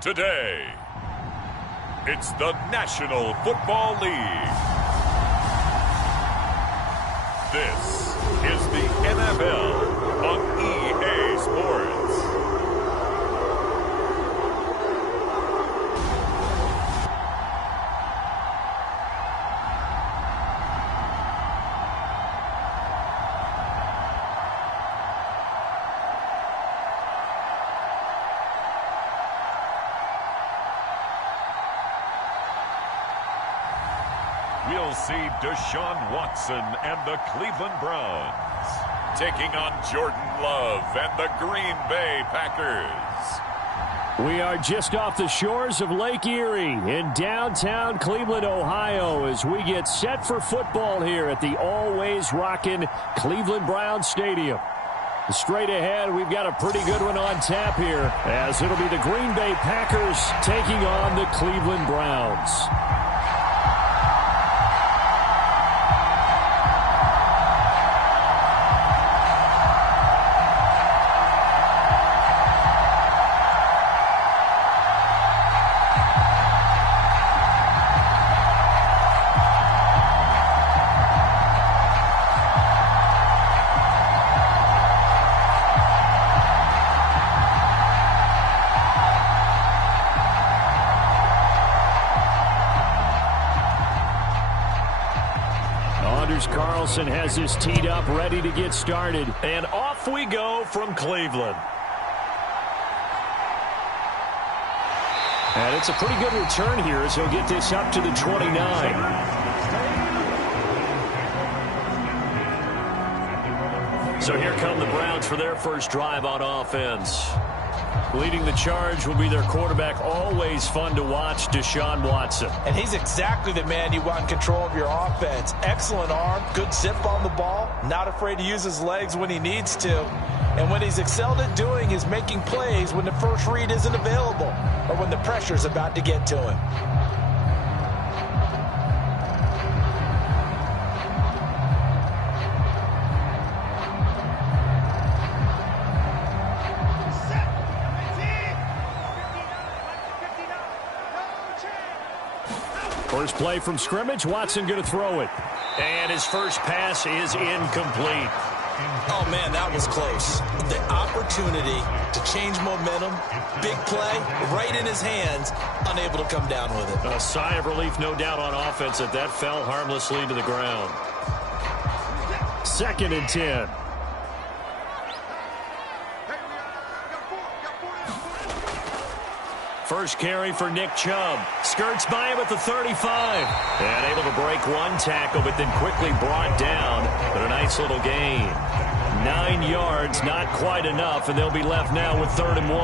Today, it's the National Football League. This is the NFL on EA Sports. We'll see Deshaun Watson and the Cleveland Browns taking on Jordan Love and the Green Bay Packers. We are just off the shores of Lake Erie in downtown Cleveland, Ohio, as we get set for football here at the always rockin' Cleveland Browns Stadium. Straight ahead, we've got a pretty good one on tap here, as it'll be the Green Bay Packers taking on the Cleveland Browns. Carlson has his teed up, ready to get started. And off we go from Cleveland. And it's a pretty good return here as he'll get this up to the 29. So here come the Browns for their first drive on offense. Leading the charge will be their quarterback, always fun to watch, Deshaun Watson. And he's exactly the man you want in control of your offense. Excellent arm, good zip on the ball, not afraid to use his legs when he needs to. And what he's excelled at doing is making plays when the first read isn't available or when the pressure's about to get to him. First play from scrimmage, Watson going to throw it. And his first pass is incomplete. Oh, man, that was close. The opportunity to change momentum, big play, right in his hands, unable to come down with it. A sigh of relief, no doubt, on offense that fell harmlessly to the ground. 2nd and 10. First carry for Nick Chubb. Skirts by him at the 35. And able to break one tackle, but then quickly brought down. But a nice little gain. 9 yards, not quite enough, and they'll be left now with 3rd and 1.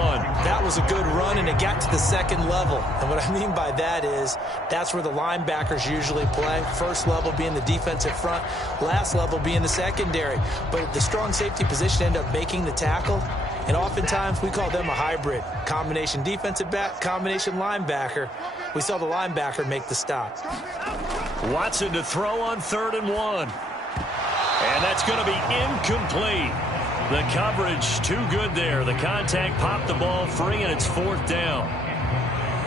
That was a good run, and it got to the second level. And what I mean by that is that's where the linebackers usually play. First level being the defensive front, last level being the secondary. But the strong safety position ended up making the tackle. And oftentimes we call them a hybrid. Combination defensive back, combination linebacker. We saw the linebacker make the stop. Watson to throw on 3rd and 1. And that's going to be incomplete. The coverage too good there. The contact popped the ball free, and it's 4th down.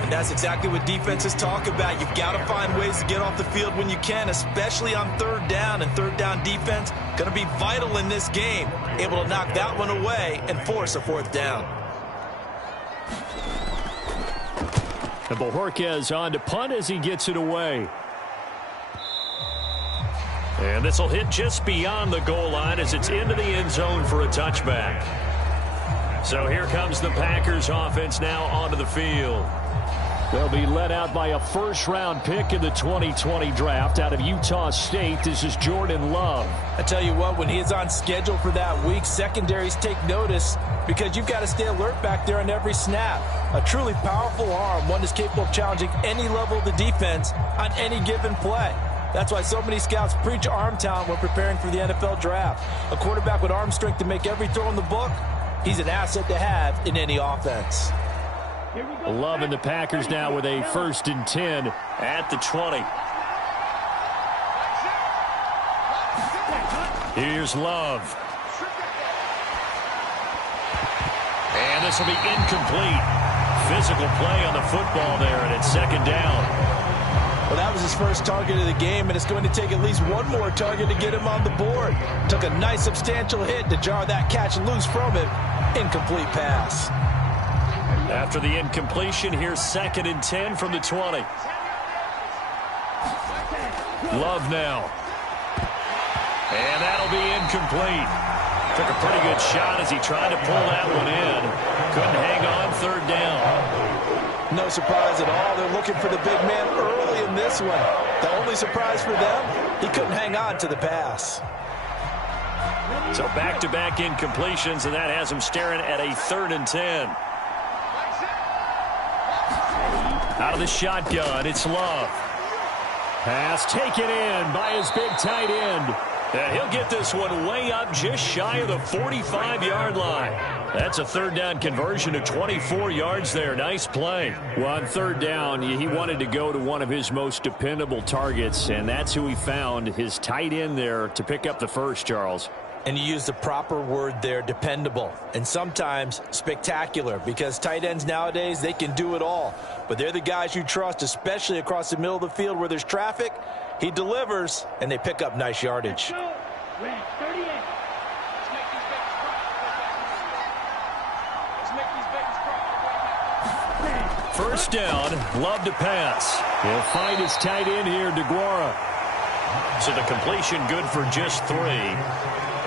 And that's exactly what defenses talk about. You've got to find ways to get off the field when you can, especially on 3rd down. And 3rd down defense going to be vital in this game. Able to knock that one away and force a 4th down. And Bojorquez on to punt as he gets it away. And this will hit just beyond the goal line as it's into the end zone for a touchback. So here comes the Packers offense now onto the field. They'll be led out by a first-round pick in the 2020 draft out of Utah State. This is Jordan Love. I tell you what, when he is on schedule for that week, secondaries take notice because you've got to stay alert back there on every snap. A truly powerful arm, one that's capable of challenging any level of the defense on any given play. That's why so many scouts preach arm talent when preparing for the NFL draft. A quarterback with arm strength to make every throw in the book, he's an asset to have in any offense. Love and the Packers now with a 1st and 10 at the 20. Here's Love. And this will be incomplete. physical play on the football there, and it's second down. Well, that was his first target of the game, and it's going to take at least one more target to get him on the board. Took a nice substantial hit to jar that catch loose from him. Incomplete pass. After the incompletion, here's 2nd and 10 from the 20. Love now. And that'll be incomplete. Took a pretty good shot as he tried to pull that one in. Couldn't hang on, 3rd down. No surprise at all. They're looking for the big man early in this one. The only surprise for them, he couldn't hang on to the pass. So back-to-back incompletions, and that has him staring at a 3rd and 10. Out of the shotgun, it's Love. Pass taken in by his big tight end. And he'll get this one way up just shy of the 45-yard line. That's a 3rd down conversion to 24 yards there. Nice play. Well, on 3rd down, he wanted to go to one of his most dependable targets, and that's who he found, his tight end there, to pick up the first, Charles. And you use the proper word there, dependable, and sometimes spectacular, because tight ends nowadays, they can do it all. But they're the guys you trust, especially across the middle of the field where there's traffic. He delivers, and they pick up nice yardage. First down, Love to pass. He'll find his tight end here, DeGuara. So the completion good for just 3.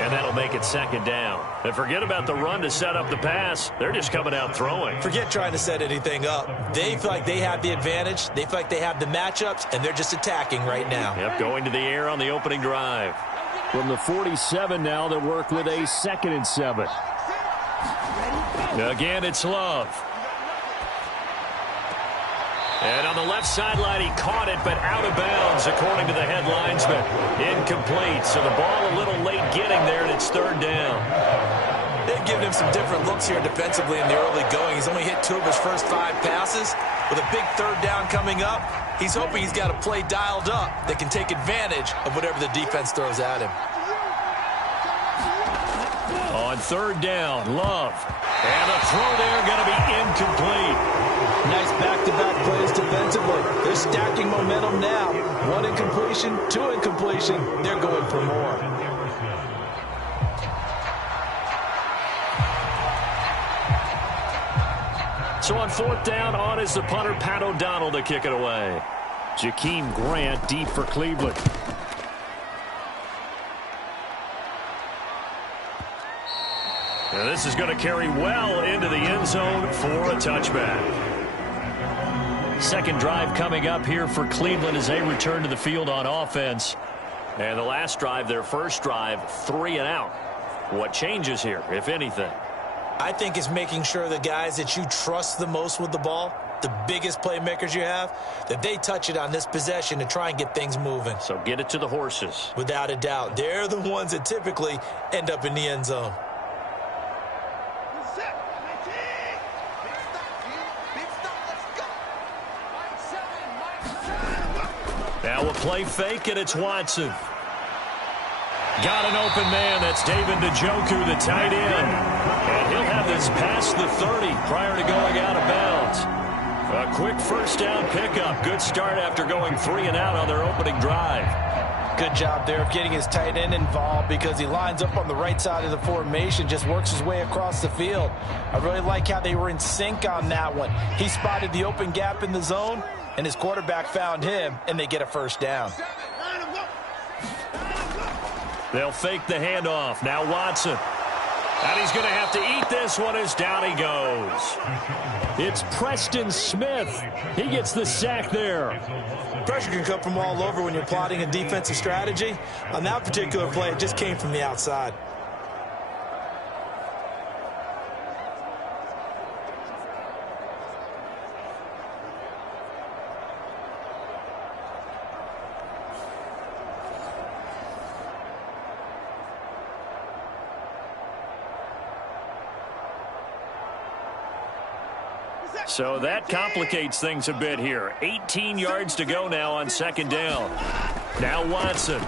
And that'll make it 2nd down. And forget about the run to set up the pass. They're just coming out throwing. Forget trying to set anything up. They feel like they have the advantage. They feel like they have the matchups, and they're just attacking right now. Yep, going to the air on the opening drive. From the 47 now, they work with a 2nd and 7. Again, it's Love. And on the left sideline, he caught it, but out of bounds, according to the head linesman. Incomplete, so the ball a little late getting there, and it's 3rd down. They've given him some different looks here defensively in the early going. He's only hit 2 of his first 5 passes. With a big 3rd down coming up, he's hoping he's got a play dialed up that can take advantage of whatever the defense throws at him. On 3rd down, Love. And the throw there going to be incomplete. Nice back-to-back plays defensively. They're stacking momentum now. 1 incompletion, 2 incompletion. They're going for more. So on 4th down, on is the punter, Pat O'Donnell, to kick it away. Jakeem Grant deep for Cleveland. And this is going to carry well into the end zone for a touchback. 2nd drive coming up here for Cleveland as they return to the field on offense. And the last drive, their first drive, 3 and out. What changes here, if anything? I think it's making sure the guys that you trust the most with the ball, the biggest playmakers you have, that they touch it on this possession to try and get things moving. So get it to the horses. Without a doubt. They're the ones that typically end up in the end zone. Now a play fake, and it's Watson. Got an open man. That's David Njoku, the tight end. And he'll have this past the 30 prior to going out of bounds. A quick 1st down pickup. Good start after going 3 and out on their opening drive. Good job there of getting his tight end involved because he lines up on the right side of the formation, just works his way across the field. I really like how they were in sync on that one. He spotted the open gap in the zone, and his quarterback found him, and they get a 1st down. They'll fake the handoff. Now Watson. And he's going to have to eat this one as down he goes. It's Preston Smith. He gets the sack there. Pressure can come from all over when you're plotting a defensive strategy. On that particular play, it just came from the outside. So that complicates things a bit here. 18 yards to go now on 2nd down. Now Watson.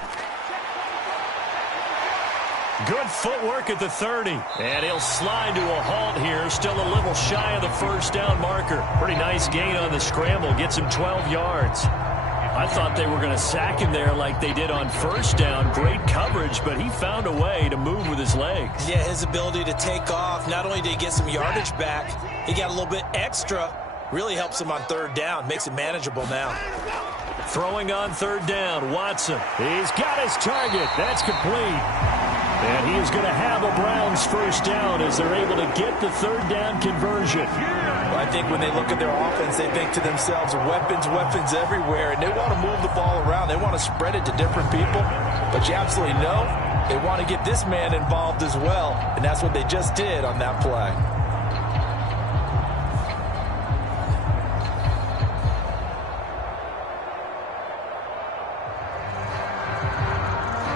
Good footwork at the 30. And he'll slide to a halt here. Still a little shy of the first down marker. Pretty nice gain on the scramble. Gets him 12 yards. I thought they were going to sack him there like they did on first down. Great coverage, but he found a way to move with his legs. Yeah, his ability to take off. Not only did he get some yardage back, he got a little bit extra. Really helps him on third down. Makes it manageable now. Throwing on third down, Watson. He's got his target. That's complete. And he is going to have a Browns first down as they're able to get the third down conversion. Well, I think when they look at their offense, they think to themselves, weapons, weapons everywhere. And they want to move the ball around. They want to spread it to different people. But you absolutely know they want to get this man involved as well. And that's what they just did on that play.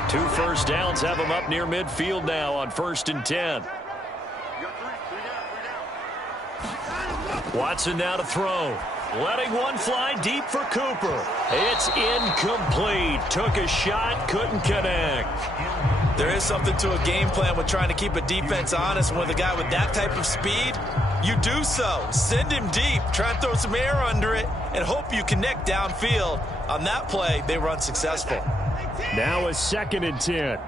Two first downs have him up near midfield now on 1st and 10. Watson now to throw. Letting one fly deep for Cooper. It's incomplete. Took a shot, couldn't connect. There is something to a game plan with trying to keep a defense honest. With a guy with that type of speed, you do so. Send him deep. Try and throw some air under it and hope you connect downfield. On that play, they were unsuccessful. Now a 2nd and 10.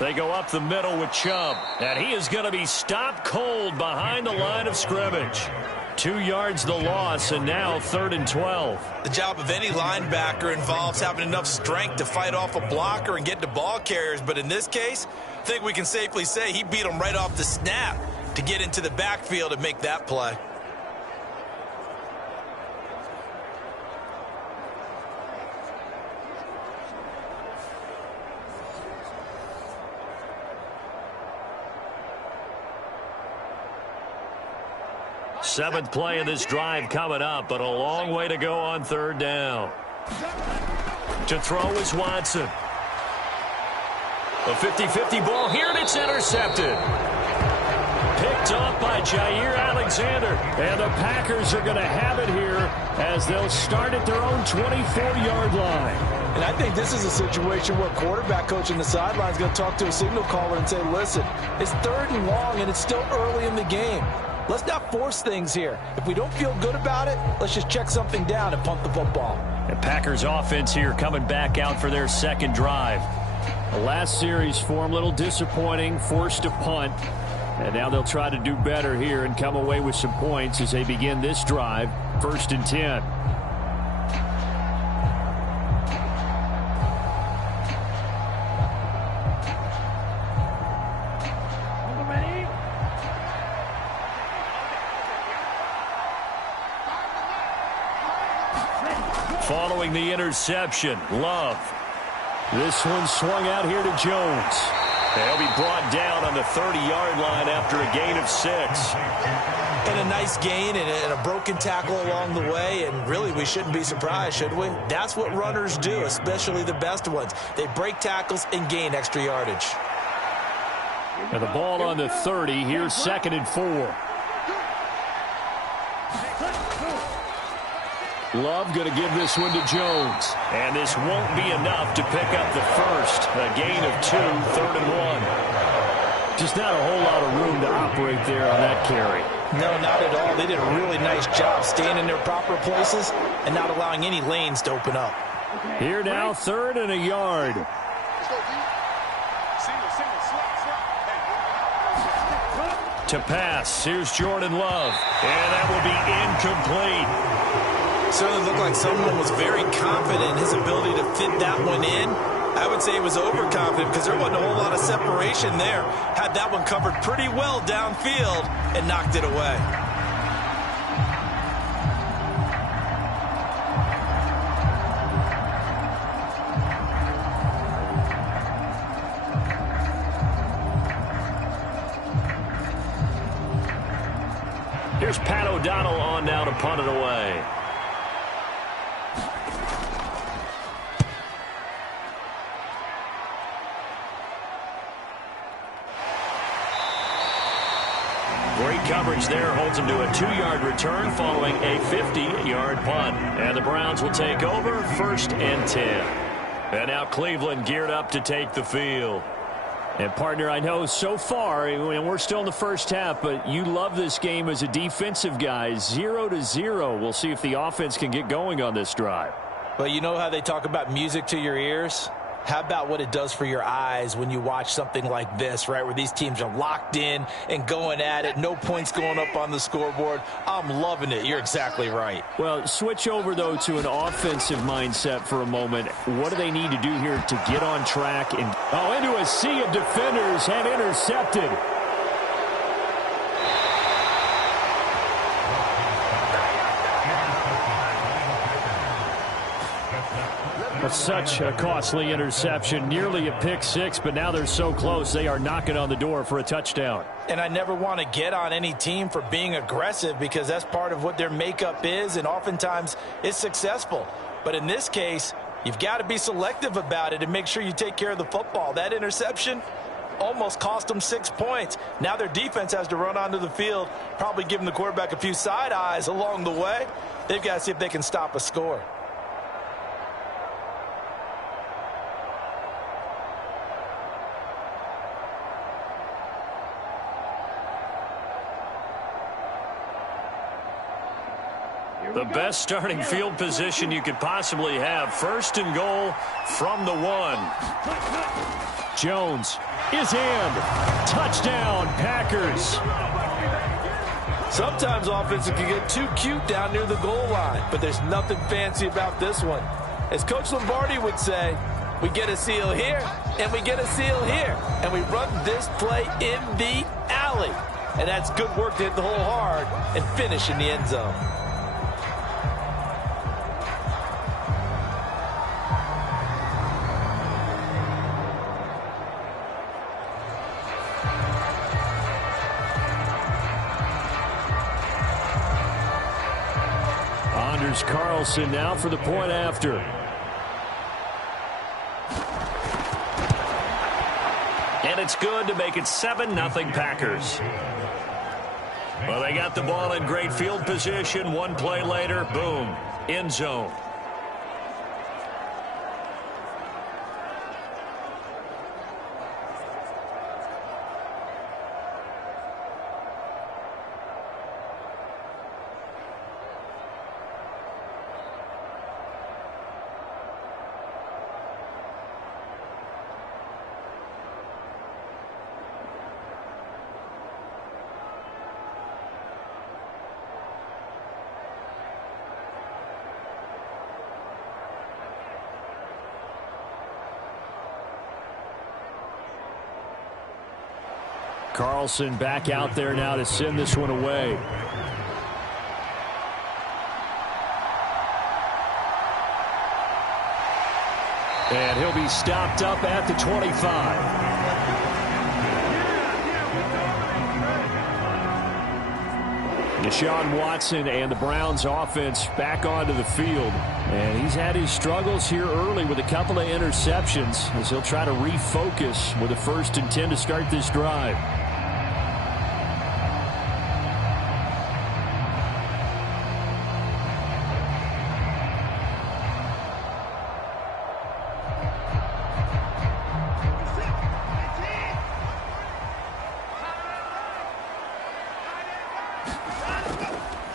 They go up the middle with Chubb. And he is going to be stopped cold behind the line of scrimmage. 2 yards the loss, and now 3rd and 12. The job of any linebacker involves having enough strength to fight off a blocker and get to ball carriers. But in this case, I think we can safely say he beat him right off the snap to get into the backfield and make that play. Seventh play of this drive coming up, but a long way to go on third down. To throw is Watson. A 50-50 ball here, and it's intercepted. Picked off by Jair Alexander. And the Packers are going to have it here as they'll start at their own 24-yard line. And I think this is a situation where quarterback coach on the sideline is going to talk to a signal caller and say, listen, it's 3rd and long, and it's still early in the game. Let's not force things here. If we don't feel good about it, let's just check something down and pump the football. And Packers offense here coming back out for their second drive. The last series for them, a little disappointing, forced to punt. And now they'll try to do better here and come away with some points as they begin this drive, 1st and 10. Following the interception, Love. This one swung out here to Jones. They'll be brought down on the 30-yard line after a gain of 6. And a nice gain and a broken tackle along the way, and really we shouldn't be surprised, should we? That's what runners do, especially the best ones. They break tackles and gain extra yardage. And the ball on the 30, here's 2nd and 4. Love going to give this one to Jones. And this won't be enough to pick up the first. A gain of 2, 3rd and 1. Just not a whole lot of room to operate there on that carry. No, not at all. They did a really nice job staying in their proper places and not allowing any lanes to open up. Here now, 3rd and a yard. To pass, here's Jordan Love. And that will be incomplete. Certainly looked like someone was very confident in his ability to fit that one in. I would say he was overconfident because there wasn't a whole lot of separation there. Had that one covered pretty well downfield and knocked it away. Here's Pat O'Donnell on now to punt it away. Great coverage there, holds him to a 2-yard return following a 50-yard punt. And the Browns will take over 1st and 10. And now Cleveland geared up to take the field. And, partner, I know so far, and we're still in the first half, but you love this game as a defensive guy. 0-0. We'll see if the offense can get going on this drive. But you know how they talk about music to your ears? How about what it does for your eyes when you watch something like this, right, where these teams are locked in and going at it, no points going up on the scoreboard? I'm loving it. You're exactly right. Well, switch over, though, to an offensive mindset for a moment. What do they need to do here to get on track and into a sea of defenders and intercepted? Such a costly interception, nearly a pick six, but now they're so close they are knocking on the door for a touchdown. And I never want to get on any team for being aggressive because that's part of what their makeup is, and oftentimes it's successful. But in this case, you've got to be selective about it and make sure you take care of the football. That interception almost cost them 6 points. Now their defense has to run onto the field, probably giving the quarterback a few side eyes along the way. They've got to see if they can stop a score. The best starting field position you could possibly have. 1st and goal from the 1. Jones is in. Touchdown, Packers. Sometimes offenses can get too cute down near the goal line, but there's nothing fancy about this one. As Coach Lombardi would say, we get a seal here, and we get a seal here, and we run this play in the alley. And that's good work to hit the hole hard and finish in the end zone. Carlson now for the point after. And it's good to make it 7-0 Packers. Well, they got the ball in great field position. One play later, boom, end zone. Carlson back out there now to send this one away. And he'll be stopped up at the 25. Deshaun Watson and the Browns offense back onto the field. And he's had his struggles here early with a couple of interceptions as he'll try to refocus with a 1st and 10 to start this drive.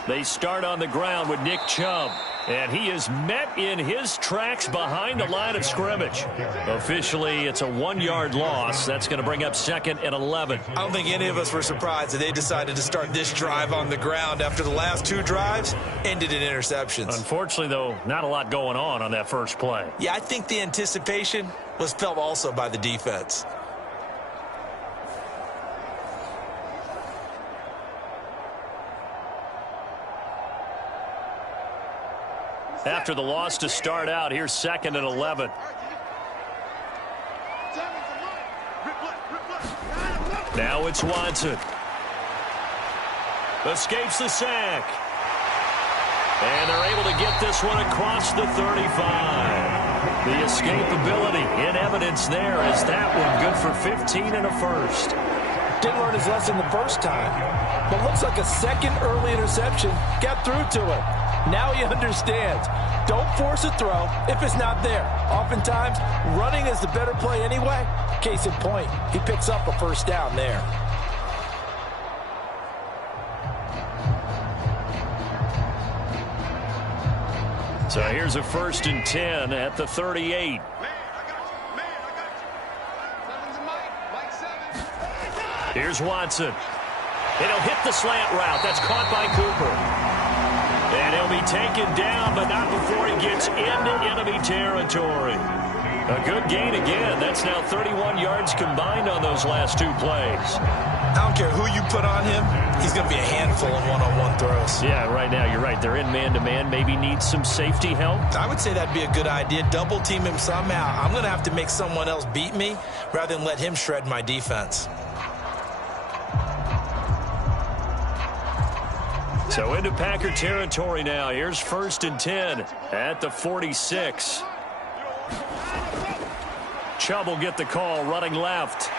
They start on the ground with Nick Chubb. And he is met in his tracks behind the line of scrimmage. Officially, it's a 1-yard loss. That's going to bring up 2nd and 11. I don't think any of us were surprised that they decided to start this drive on the ground after the last 2 drives ended in interceptions. Unfortunately, though, not a lot going on that first play. Yeah, I think the anticipation was felt also by the defense. After the loss to start out, here's 2nd and 11. Now it's Watson. Escapes the sack. And they're able to get this one across the 35. The escapability in evidence there as that one good for 15 and a first. Didn't learn his lesson the first time, but looks like a second early interception got through to him. Now he understands. Don't force a throw if it's not there. Oftentimes, running is the better play anyway. Case in point, he picks up a first down there. So here's a 1st and 10 at the 38. Here's Watson. And he'll hit the slant route. That's caught by Cooper. And he'll be taken down, but not before he gets into enemy territory. A good gain again. That's now 31 yards combined on those last 2 plays. I don't care who you put on him. He's going to be a handful of one-on-one throws. Yeah, right now you're right. They're in man-to-man. Maybe needs some safety help. I would say that'd be a good idea. Double team him somehow. I'm going to have to make someone else beat me rather than let him shred my defense. So into Packer territory now. Here's 1st and 10 at the 46. Chubb will get the call running left.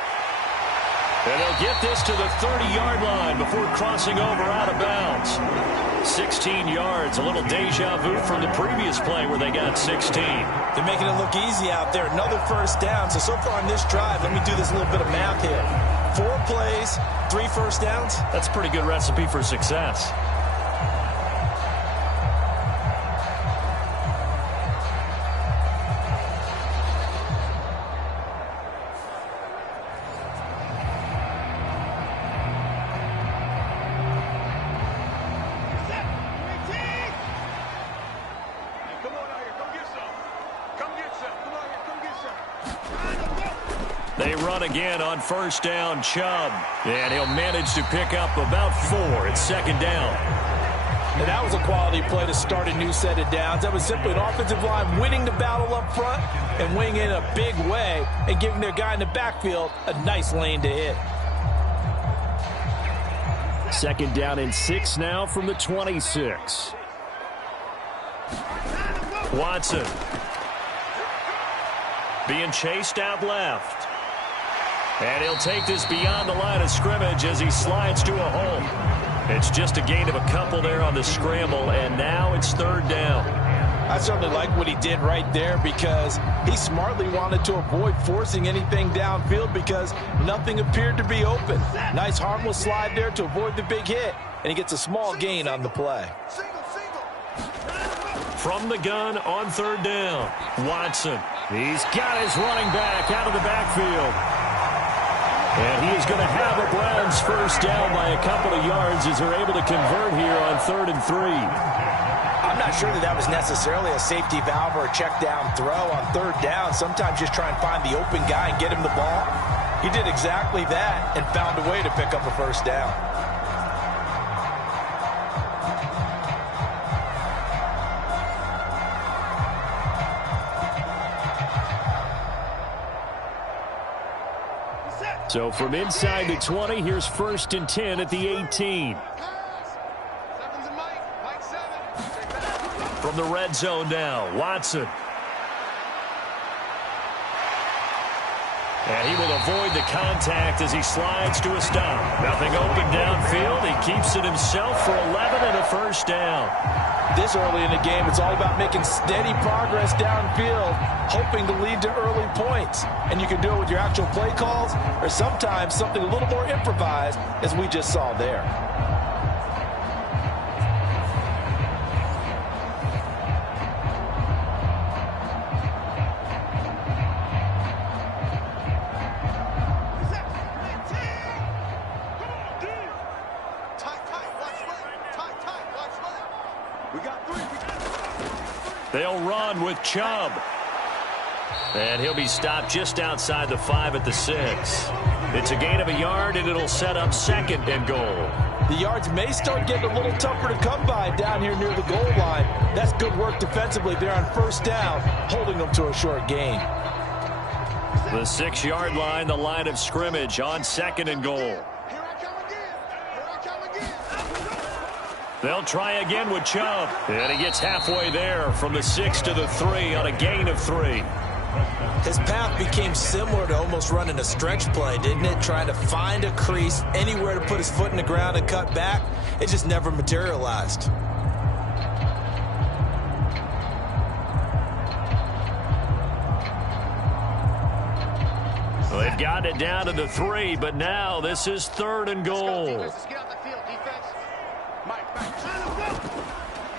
And they'll get this to the 30-yard line before crossing over out of bounds. 16 yards, a little deja vu from the previous play where they got 16. They're making it look easy out there. Another first down. So far on this drive, let me do this little bit of math here. 4 plays, 3 first downs. That's a pretty good recipe for success. They run again on 1st down, Chubb. And he'll manage to pick up about 4. It's 2nd down. And that was a quality play to start a new set of downs. That was simply an offensive line winning the battle up front and winning in a big way and giving their guy in the backfield a nice lane to hit. 2nd down and 6 now from the 26. Watson. Being chased out left. And he'll take this beyond the line of scrimmage as he slides to a hole. It's just a gain of a couple there on the scramble, and now it's 3rd down. I certainly like what he did right there because he smartly wanted to avoid forcing anything downfield because nothing appeared to be open. Nice harmless slide there to avoid the big hit, and he gets a small gain on the play. From the gun on 3rd down, Watson. He's got his running back out of the backfield. And he is going to have a Browns first down by a couple of yards as they're able to convert here on 3rd and 3. I'm not sure that was necessarily a safety valve or a check down throw on 3rd down. Sometimes just try and find the open guy and get him the ball. He did exactly that and found a way to pick up a first down. So from inside the 20, here's 1st and 10 at the 18. From the red zone now, Watson. And he will avoid the contact as he slides to a stop. Nothing open downfield. He keeps it himself for 11 and a first down. This early in the game, it's all about making steady progress downfield, hoping to lead to early points. And you can do it with your actual play calls or sometimes something a little more improvised, as we just saw there. They'll run with Chubb. And he'll be stopped just outside the 5 at the 6. It's a gain of a yard, and it'll set up 2nd and goal. The yards may start getting a little tougher to come by down here near the goal line. That's good work defensively there on 1st down, holding them to a short gain. The 6-yard line, the line of scrimmage on 2nd and goal. They'll try again with Chubb. And he gets halfway there from the 6 to the 3 on a gain of 3. His path became similar to almost running a stretch play, didn't it? Trying to find a crease, anywhere to put his foot in the ground and cut back. It just never materialized. They've got it down to the 3, but now this is 3rd and goal.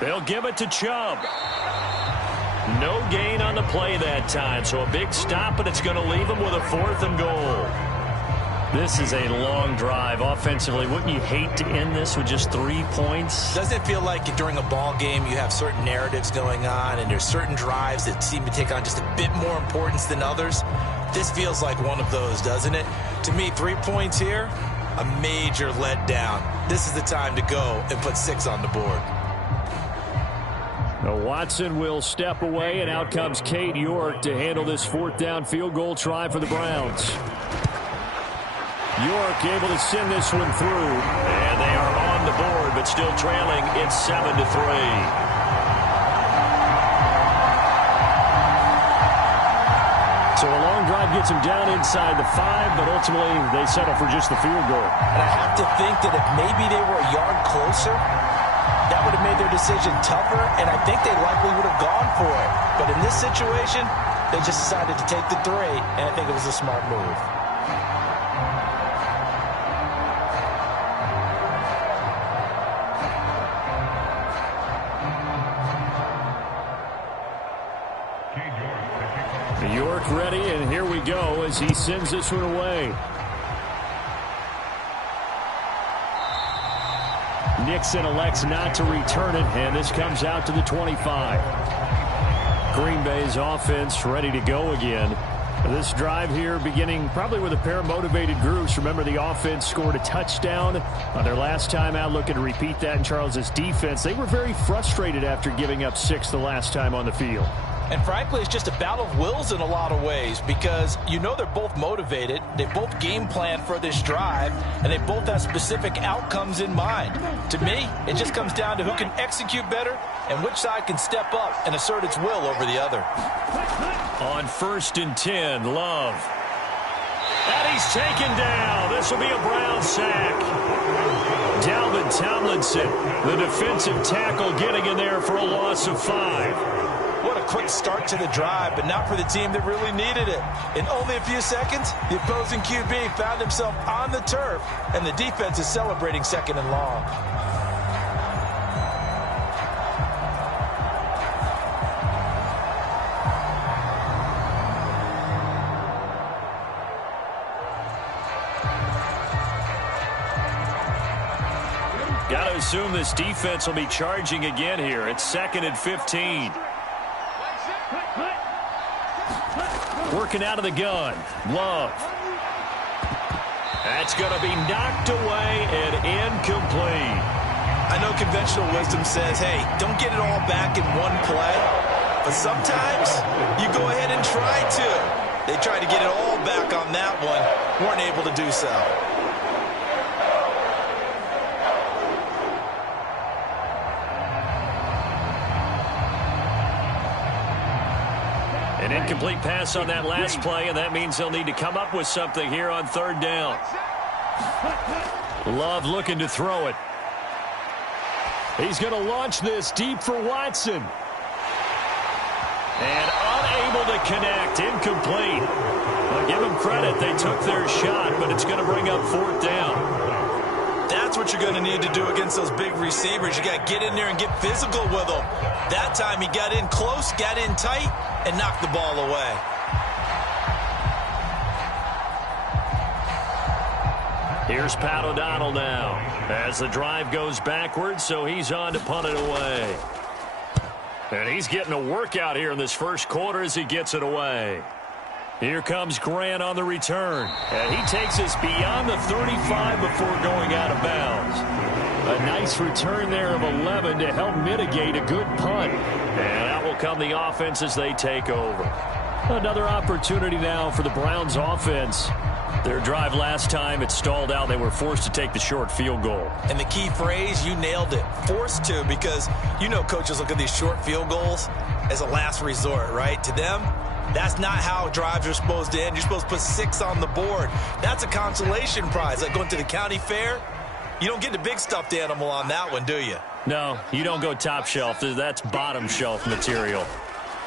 They'll give it to Chubb. No gain on the play that time, so a big stop, but it's going to leave them with a 4th and goal. This is a long drive offensively. Wouldn't you hate to end this with just 3 points? Doesn't it feel like during a ball game you have certain narratives going on and there's certain drives that seem to take on just a bit more importance than others? This feels like one of those, doesn't it? To me, 3 points here, a major letdown. This is the time to go and put 6 on the board. Now Watson will step away, and out comes Cade York to handle this 4th down field goal try for the Browns. York able to send this one through, and they are on the board, but still trailing. It's 7-3. So a long drive gets them down inside the 5, but ultimately they settle for just the field goal. And I have to think that if maybe they were a yard closer, that would have made their decision tougher, and I think they likely would have gone for it. But in this situation, they just decided to take the 3, and I think it was a smart move. York ready, and here we go as he sends this one away. Nixon elects not to return it, and this comes out to the 25. Green Bay's offense ready to go again. This drive here beginning probably with a pair of motivated groups. Remember, the offense scored a touchdown on their last time out, looking to repeat that in Charles's defense. They were very frustrated after giving up 6 the last time on the field. And frankly, it's just a battle of wills in a lot of ways because you know they're both motivated, they both game plan for this drive, and they both have specific outcomes in mind. To me, it just comes down to who can execute better and which side can step up and assert its will over the other. On 1st and 10, Love. And he's taken down. This will be a Brown sack. Dalvin Tomlinson, the defensive tackle, getting in there for a loss of 5. What a quick start to the drive, but not for the team that really needed it. In only a few seconds, the opposing QB found himself on the turf, and the defense is celebrating 2nd and long. Got to assume this defense will be charging again here. It's 2nd and 15. Working out of the gun. Love. That's going to be knocked away and incomplete. I know conventional wisdom says, hey, don't get it all back in one play. But sometimes you go ahead and try to. They tried to get it all back on that one. Weren't able to do so. An incomplete pass on that last play, and that means they'll need to come up with something here on 3rd down. Love looking to throw it. He's going to launch this deep for Watson. And unable to connect. Incomplete. I'll give them credit. They took their shot, but it's going to bring up 4th down. That's what you're going to need to do against those big receivers. You got to get in there and get physical with them. That time he got in close, got in tight, and knocked the ball away. Here's Pat O'Donnell now as the drive goes backwards, so he's on to punt it away. And he's getting a workout here in this first quarter as he gets it away. Here comes Grant on the return. And he takes us beyond the 35 before going out of bounds. A nice return there of 11 to help mitigate a good punt. And out will come the offense as they take over. Another opportunity now for the Browns offense. Their drive last time, it stalled out. They were forced to take the short field goal. And the key phrase, you nailed it, forced to, because you know coaches look at these short field goals as a last resort, right? To them, that's not how drives are supposed to end. You're supposed to put 6 on the board. That's a consolation prize. Like going to the county fair, you don't get the big stuffed animal on that one, do you? No, you don't go top shelf. That's bottom shelf material.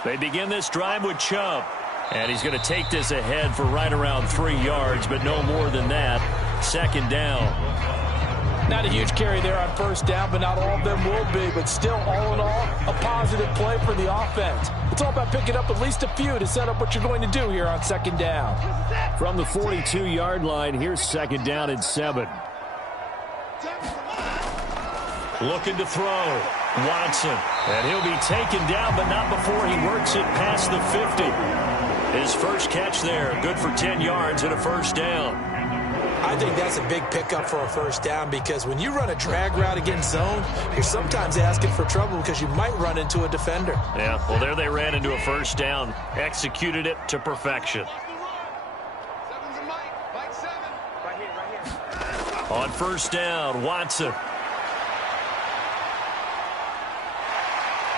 They begin this drive with Chubb. And he's going to take this ahead for right around 3 yards, but no more than that. Second down. Not a huge carry there on first down, but not all of them will be. But still, all in all, a positive play for the offense. It's all about picking up at least a few to set up what you're going to do here on second down. From the 42-yard line, here's second down and 7. Looking to throw. Watson. And he'll be taken down, but not before he works it past the 50. His first catch there, good for 10 yards and a first down. I think that's a big pickup for a first down because when you run a drag route against zone, you're sometimes asking for trouble because you might run into a defender. Yeah, well, there they ran into a first down. Executed it to perfection. On first down, Watson.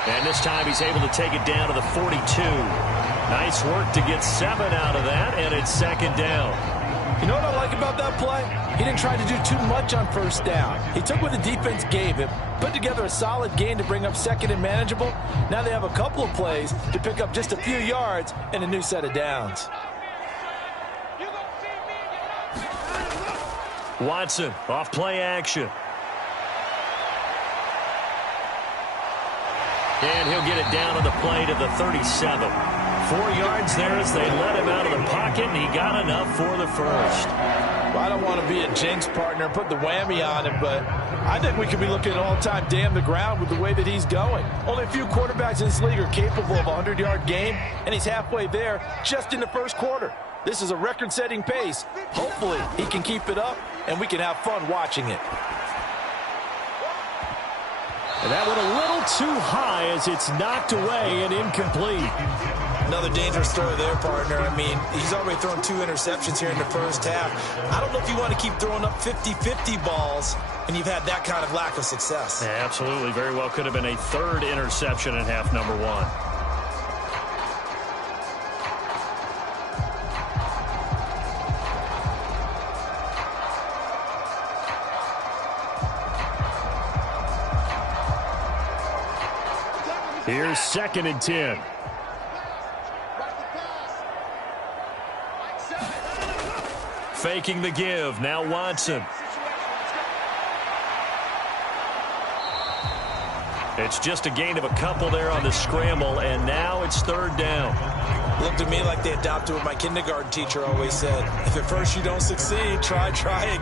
And this time he's able to take it down to the 42. Nice work to get 7 out of that, and it's second down. You know what I like about that play? He didn't try to do too much on first down. He took what the defense gave him, put together a solid gain to bring up second and manageable. Now they have a couple of plays to pick up just a few yards and a new set of downs. Watson off play action. And he'll get it down on the play to the 37. 4 yards there as they let him out of the pocket, and he got enough for the first. Well, I don't want to be a jinx partner and put the whammy on him, but I think we could be looking at all-time damn the ground with the way that he's going. Only a few quarterbacks in this league are capable of a 100-yard game, and he's halfway there just in the first quarter. This is a record-setting pace. Hopefully, he can keep it up, and we can have fun watching it. And that went a little too high as it's knocked away and incomplete. Another dangerous throw there, partner. I mean, he's already thrown 2 interceptions here in the first half. I don't know if you want to keep throwing up 50-50 balls and you've had that kind of lack of success. Yeah, absolutely. Very well could have been a 3rd interception in half number 1. Here's second and 10. Faking the give. Now Watson. It's just a gain of a couple there on the scramble, and now it's 3rd down. Looked to me like they adopted what my kindergarten teacher always said. If at first you don't succeed, try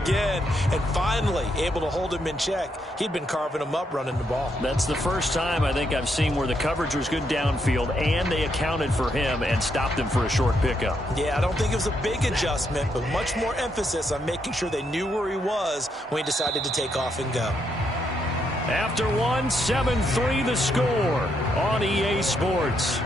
again. And finally, able to hold him in check. He'd been carving him up running the ball. That's the first time I think I've seen where the coverage was good downfield, and they accounted for him and stopped him for a short pickup. Yeah, I don't think it was a big adjustment, but much more emphasis on making sure they knew where he was when he decided to take off and go. After one, 7-3 the score on EA Sports.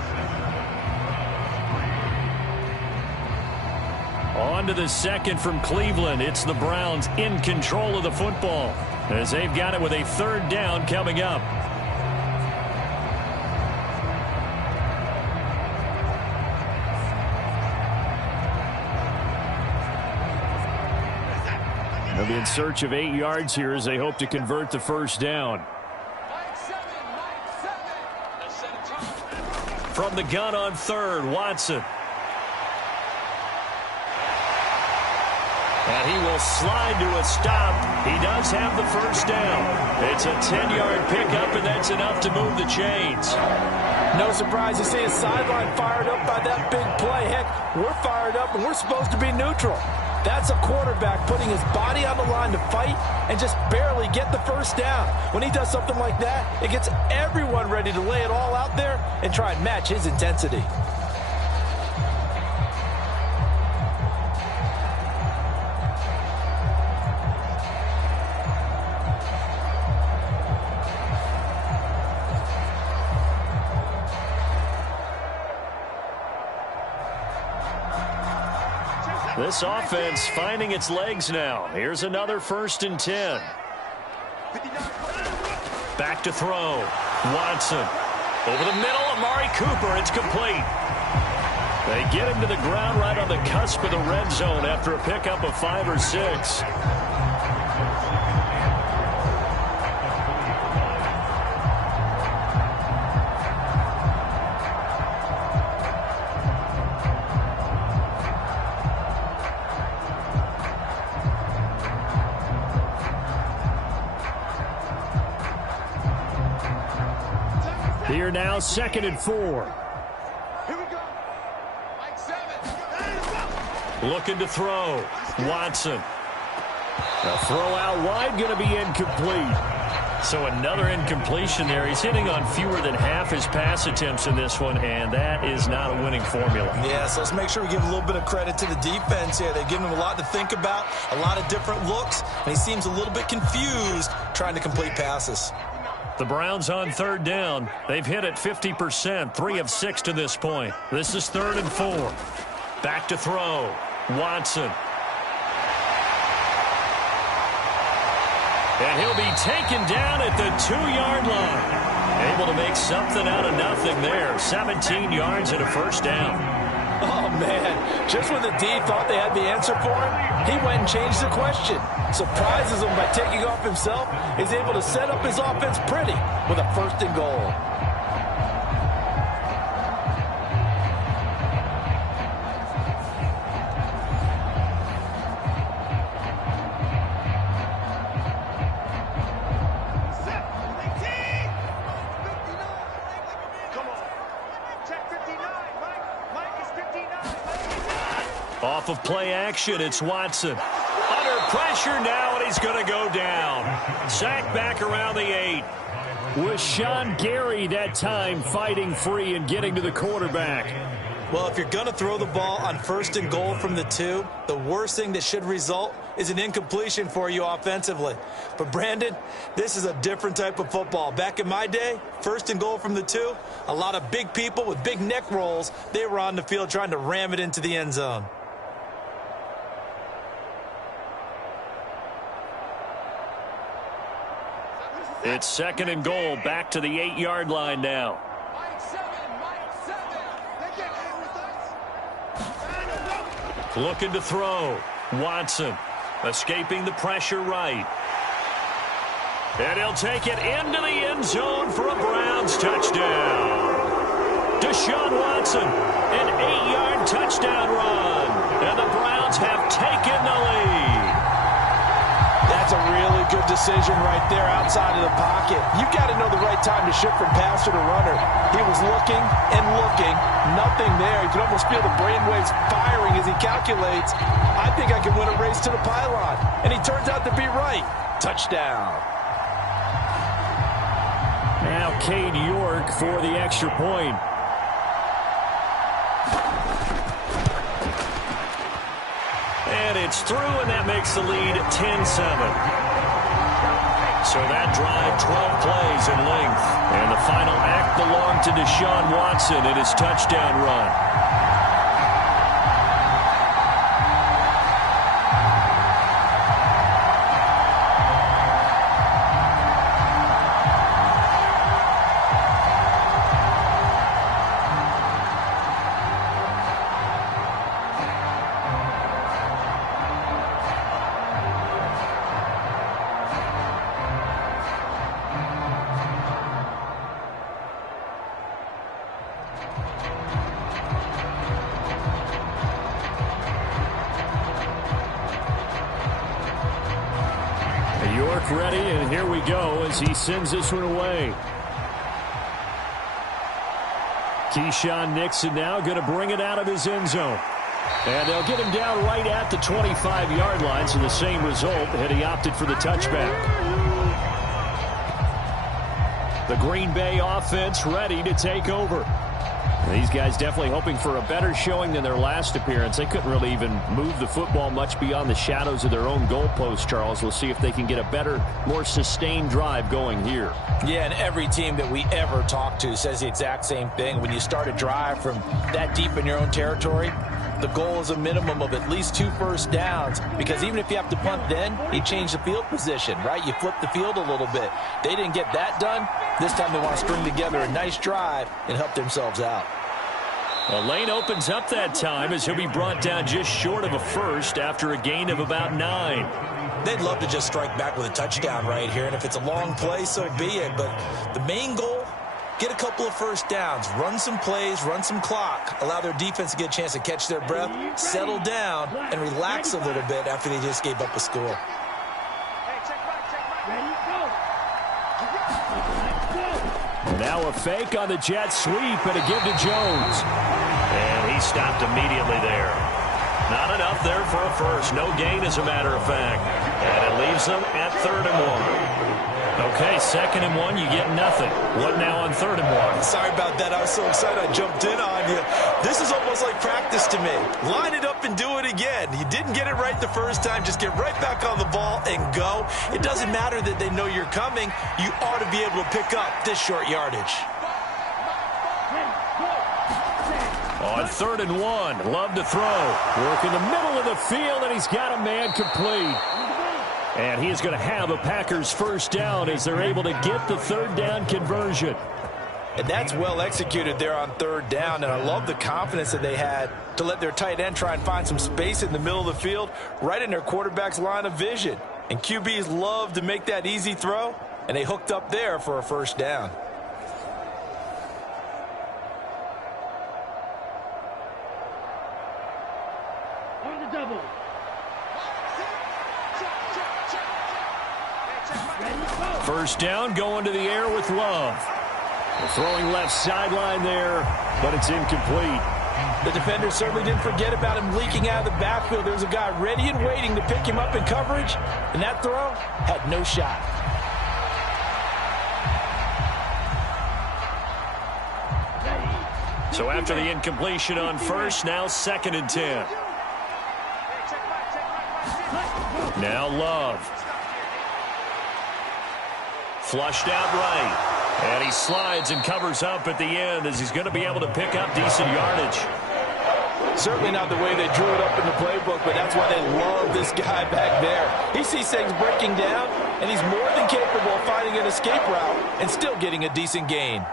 On to the second from Cleveland. It's the Browns in control of the football as they've got it with a 3rd down coming up. They'll be in search of 8 yards here as they hope to convert the first down. From the gun on 3rd, Watson. And he will slide to a stop. He does have the first down. It's a 10-yard pickup, and that's enough to move the chains. No surprise to see his sideline fired up by that big play. Heck, we're fired up, and we're supposed to be neutral. That's a quarterback putting his body on the line to fight and just barely get the first down. When he does something like that, it gets everyone ready to lay it all out there and try and match his intensity. This offense finding its legs now. Here's another 1st and 10. Back to throw. Watson. Over the middle, Amari Cooper. It's complete. They get him to the ground right on the cusp of the red zone after a pickup of 5 or 6. now 2nd and 4. Here we go. Like 7. Looking to throw. Watson. A throw out wide, going to be incomplete. So another incompletion there. He's hitting on fewer than half his pass attempts in this one, and that is not a winning formula. Yeah, so let's make sure we give a little bit of credit to the defense here. They've given him a lot to think about, a lot of different looks, and he seems a little bit confused trying to complete passes. The Browns on 3rd down. They've hit it 50%, 3 of 6 to this point. This is 3rd and 4. Back to throw. Watson. And he'll be taken down at the 2-yard line. Able to make something out of nothing there. 17 yards and a first down. Oh, man. Just when the D thought they had the answer for him, he went and changed the question. Surprises him by taking off himself. He's able to set up his offense pretty with a 1st and goal. Off of play action, it's Watson. Under pressure now, and he's going to go down. Sacked back around the 8. Was Sean Gary that time fighting free and getting to the quarterback? Well, if you're going to throw the ball on 1st and goal from the 2, the worst thing that should result is an incompletion for you offensively. But, Brandon, this is a different type of football. Back in my day, 1st and goal from the 2, a lot of big people with big neck rolls, they were on the field trying to ram it into the end zone. It's 2nd and goal, back to the 8-yard line now. Mike 7. They get in with us. Looking to throw. Watson escaping the pressure right. And he'll take it into the end zone for a Browns touchdown. Deshaun Watson, an 8-yard touchdown run. And the Browns have taken the lead. That's a really good decision right there outside of the pocket. You've got to know the right time to shift from passer to runner. He was looking and looking. Nothing there. You can almost feel the brainwaves firing as he calculates. I think I can win a race to the pylon. And he turns out to be right. Touchdown. Now Cade York for the extra point. And it's through, and that makes the lead 10-7. So that drive, 12 plays in length. And the final act belonged to Deshaun Watson in his touchdown run. York ready, and here we go as he sends this one away. Keyshawn Nixon now going to bring it out of his end zone. And they'll get him down right at the 25-yard line, so the same result had he opted for the touchback. The Green Bay offense ready to take over. These guys definitely hoping for a better showing than their last appearance. They couldn't really even move the football much beyond the shadows of their own goalpost, Charles. We'll see if they can get a better, more sustained drive going here. Yeah, and every team that we ever talk to says the exact same thing. When you start a drive from that deep in your own territory, the goal is a minimum of at least 2 first downs, because even if you have to punt then, you change the field position, right? You flip the field a little bit. They didn't get that done. This time they want to string together a nice drive and help themselves out. A lane opens up that time as he'll be brought down just short of a first after a gain of about 9. They'd love to just strike back with a touchdown right here, and if it's a long play, so be it. But the main goal, get a couple of first downs, run some plays, run some clock, allow their defense to get a chance to catch their breath, settle down, and relax a little bit after they just gave up a score. And Now a fake on the jet sweep and a give to Jones. And he stopped immediately there. Not enough there for a first. No gain, as a matter of fact. And it leaves them at 3rd and 1. Okay, 2nd and 1, you get nothing. What now on 3rd and 1? Sorry about that. I was so excited I jumped in on you. This is almost like practice to me. Line it up and do it again. You didn't get it right the first time. Just get right back on the ball and go. It doesn't matter that they know you're coming. You ought to be able to pick up this short yardage. On 3rd and 1, Love to throw. Work in the middle of the field, and he's got a man complete. And he is going to have a Packers first down as they're able to get the 3rd down conversion. And that's well executed there on 3rd down, and I love the confidence that they had to let their tight end try and find some space in the middle of the field, right in their quarterback's line of vision. And QBs love to make that easy throw, and they hooked up there for a first down. First down, going to the air with Love. Throwing left sideline there, but it's incomplete. The defender certainly didn't forget about him leaking out of the backfield. There was a guy ready and waiting to pick him up in coverage, and that throw had no shot. So after the incompletion on first, now 2nd and 10. Now Love. Flushed out right. And he slides and covers up at the end as he's going to be able to pick up decent yardage. Certainly not the way they drew it up in the playbook, but that's why they love this guy back there. He sees things breaking down, and he's more than capable of finding an escape route and still getting a decent gain.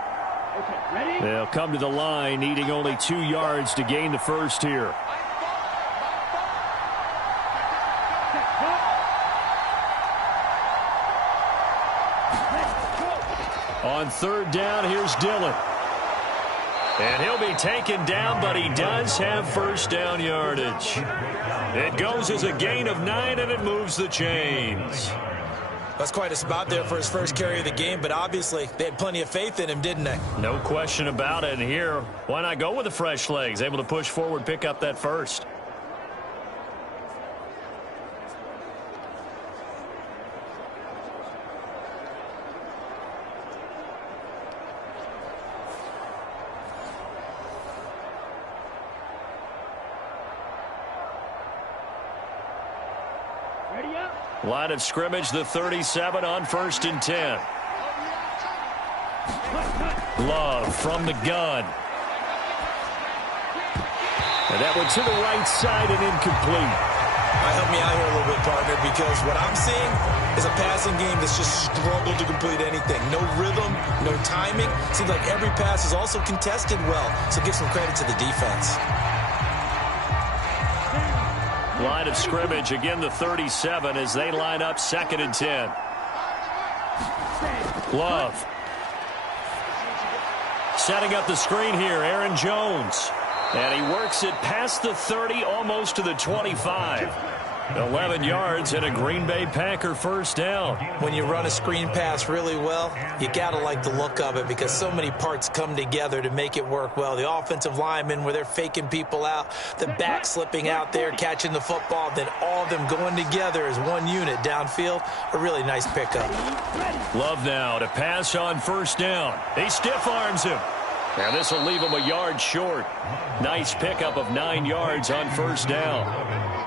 They'll come to the line, needing only 2 yards to gain the first here. On 3rd down, here's Dillon. And he'll be taken down, but he does have first down yardage. It goes as a gain of 9, and it moves the chains. That's quite a spot there for his first carry of the game, but obviously they had plenty of faith in him, didn't they? No question about it. And here, why not go with the fresh legs? Able to push forward, pick up that first. Line of scrimmage, the 37 on 1st and 10. Love from the gun. And that one to the right side and incomplete. Help me out here a little bit, partner, because what I'm seeing is a passing game that's just struggled to complete anything. No rhythm, no timing. Seems like every pass is also contested well, so give some credit to the defense. Line of scrimmage, again the 37 as they line up 2nd and 10. Love. Setting up the screen here, Aaron Jones. And he works it past the 30, almost to the 25. 11 yards and a Green Bay Packer first down. When you run a screen pass really well, you got to like the look of it because so many parts come together to make it work well. The offensive linemen where they're faking people out, the back slipping out there, catching the football, then all of them going together as one unit downfield. A really nice pickup. Love now to pass on first down. He stiff arms him. And this will leave him a yard short. Nice pickup of 9 yards on first down.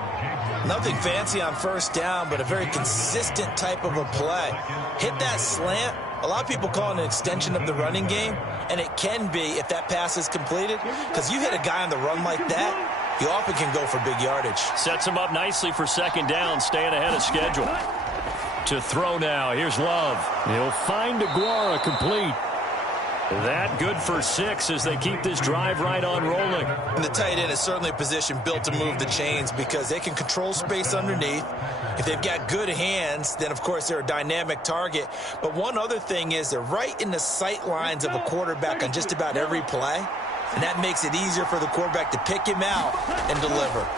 Nothing fancy on first down, but a very consistent type of a play. Hit that slant. A lot of people call it an extension of the running game, and it can be if that pass is completed, because you hit a guy on the run like that, you often can go for big yardage. Sets him up nicely for 2nd down, staying ahead of schedule. To throw now, here's Love. He'll find Aguara complete. That good for 6 as they keep this drive right on rolling. And the tight end is certainly a position built to move the chains because they can control space underneath. If they've got good hands, then, of course, they're a dynamic target. But one other thing is they're right in the sight lines of a quarterback on just about every play, and that makes it easier for the quarterback to pick him out and deliver.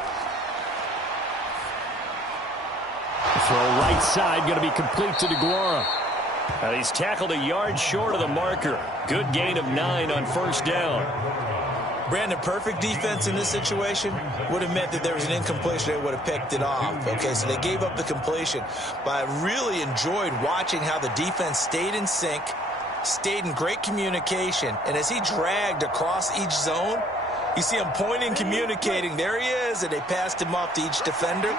The throw right side going to be complete to Aguara. He's tackled a yard short of the marker. Good gain of 9 on first down. Brandon, perfect defense in this situation would have meant that there was an incompletion. They would have picked it off. Okay, so they gave up the completion. But I really enjoyed watching how the defense stayed in sync, stayed in great communication. And as he dragged across each zone, you see him pointing, communicating. There he is, and they passed him off to each defender.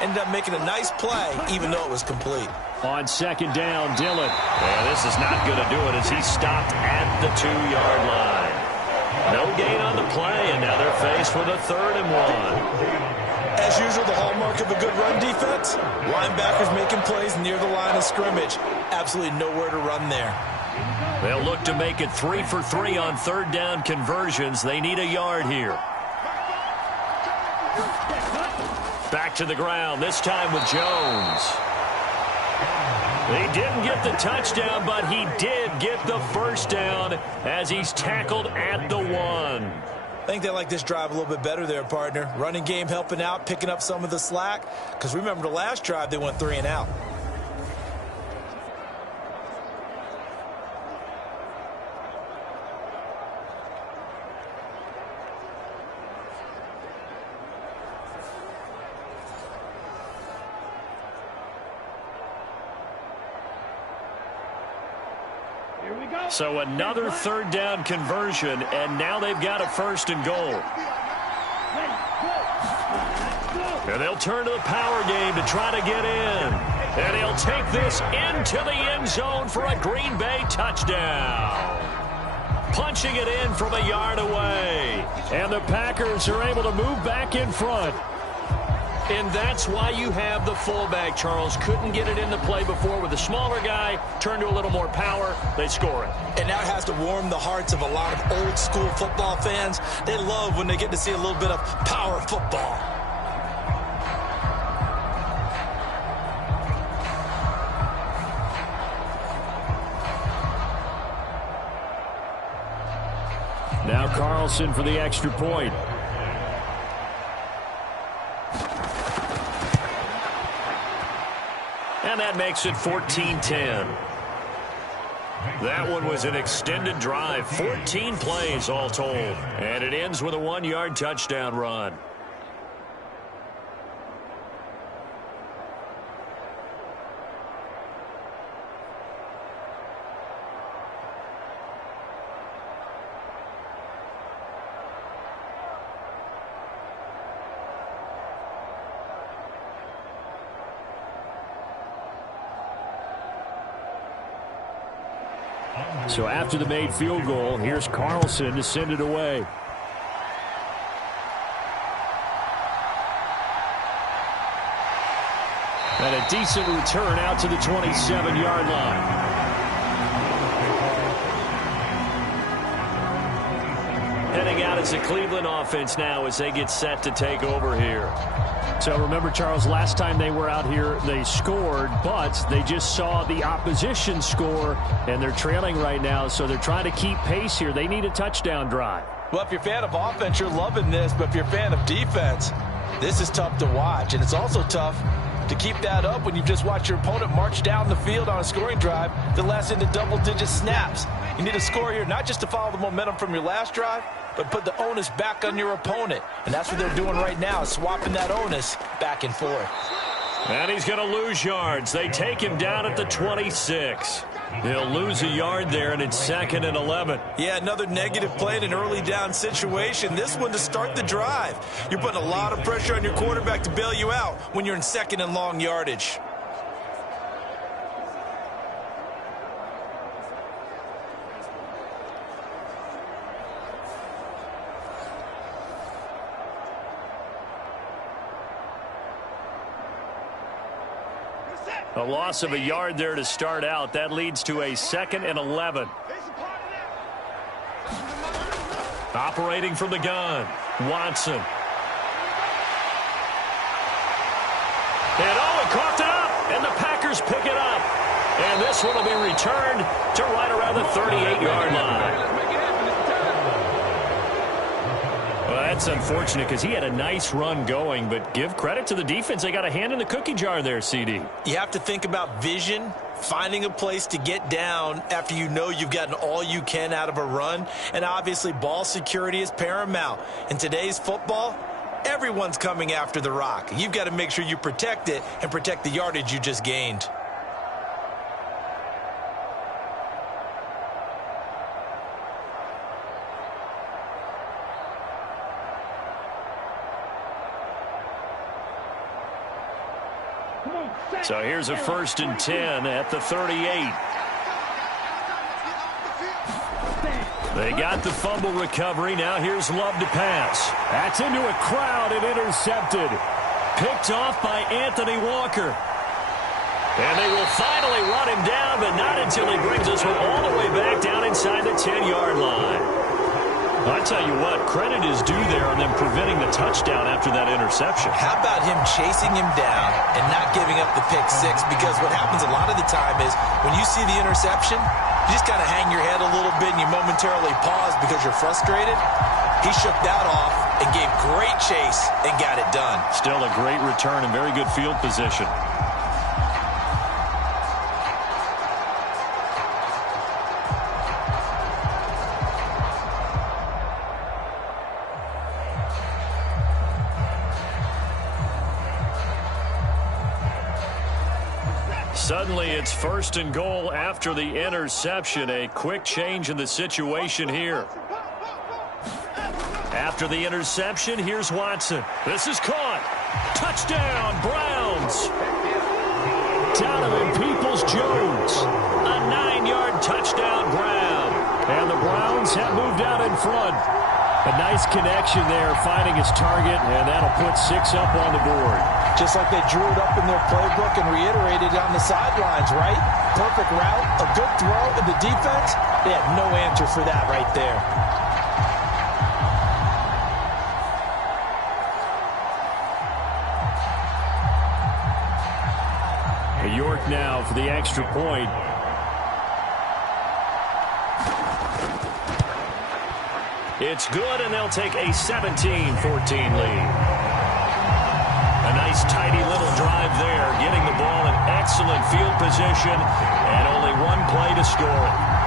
Ended up making a nice play, even though it was complete. On second down, Dillon. Yeah, this is not going to do it as he stopped at the 2-yard line. No gain on the play, and now they're faced with a 3rd and 1. As usual, the hallmark of a good run defense, linebackers making plays near the line of scrimmage. Absolutely nowhere to run there. They'll look to make it 3 for 3 on 3rd down conversions. They need a yard here. Back to the ground, this time with Jones. He didn't get the touchdown, but he did get the first down as he's tackled at the 1. I think they like this drive a little bit better there, partner. Running game helping out, picking up some of the slack. Because remember the last drive, they went 3 and out. So another 3rd down conversion, and now they've got a 1st and goal. And they'll turn to the power game to try to get in. And he'll take this into the end zone for a Green Bay touchdown. Punching it in from a yard away. And the Packers are able to move back in front. And that's why you have the fullback, Charles. Couldn't get it into play before with a smaller guy. Turn to a little more power. They score it. And that has to warm the hearts of a lot of old-school football fans. They love when they get to see a little bit of power football. Now Carlson for the extra point. And that makes it 14-10. That one was an extended drive, 14 plays all told. And it ends with a 1-yard touchdown run. So after the made field goal, here's Carlson to send it away. And a decent return out to the 27-yard line. Heading out as the Cleveland offense now as they get set to take over here. So remember, Charles, last time they were out here, they scored, but they just saw the opposition score, and they're trailing right now, so they're trying to keep pace here. They need a touchdown drive. Well, if you're a fan of offense, you're loving this, but if you're a fan of defense, this is tough to watch, and it's also tough to keep that up when you've just watched your opponent march down the field on a scoring drive that lasts into double-digit snaps. You need a score here, not just to follow the momentum from your last drive, but put the onus back on your opponent. And that's what they're doing right now, swapping that onus back and forth. And he's going to lose yards. They take him down at the 26. He'll lose a yard there, and it's 2nd and 11. Yeah, another negative play in an early down situation. This one to start the drive. You're putting a lot of pressure on your quarterback to bail you out when you're in 2nd and long yardage. A loss of a yard there to start out. That leads to a 2nd and 11. Operating from the gun, Watson. And he coughed it up, and the Packers pick it up. And this one will be returned to right around the 38-yard line. Well, That's unfortunate because he had a nice run going, but give credit to the defense. They got a hand in the cookie jar there, CD. You have to think about vision, finding a place to get down after you know you've gotten all you can out of a run, and obviously ball security is paramount. In today's football, everyone's coming after the rock. You've got to make sure you protect it and protect the yardage you just gained. So here's a 1st and 10 at the 38. They got the fumble recovery. Now here's Love to pass. That's into a crowd and intercepted. Picked off by Anthony Walker. And they will finally run him down, but not until he brings this one all the way back down inside the 10-yard line. I tell you what, credit is due there on them preventing the touchdown after that interception. How about him chasing him down and not giving up the pick six? Because what happens a lot of the time is when you see the interception, you just kind of hang your head a little bit and you momentarily pause because you're frustrated. He shook that off and gave great chase and got it done. Still a great return and very good field position. Suddenly, it's 1st and goal after the interception. A quick change in the situation here. After the interception, here's Watson. This is caught. Touchdown, Browns. Donovan Peoples-Jones. A 9-yard touchdown grab. And the Browns have moved out in front. A nice connection there, finding his target, and that'll put 6 up on the board. Just like they drew it up in their playbook and reiterated on the sidelines, right? Perfect route, a good throw, and the defense, they had no answer for that right there. York now for the extra point. It's good, and they'll take a 17-14 lead. A nice, tidy little drive there, getting the ball in excellent field position, and only one play to score it.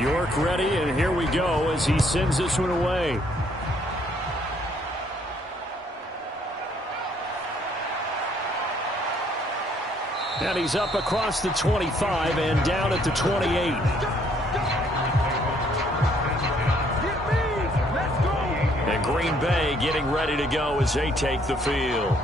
York ready, and here we go as he sends this one away. And he's up across the 25 and down at the 28. And Green Bay getting ready to go as they take the field.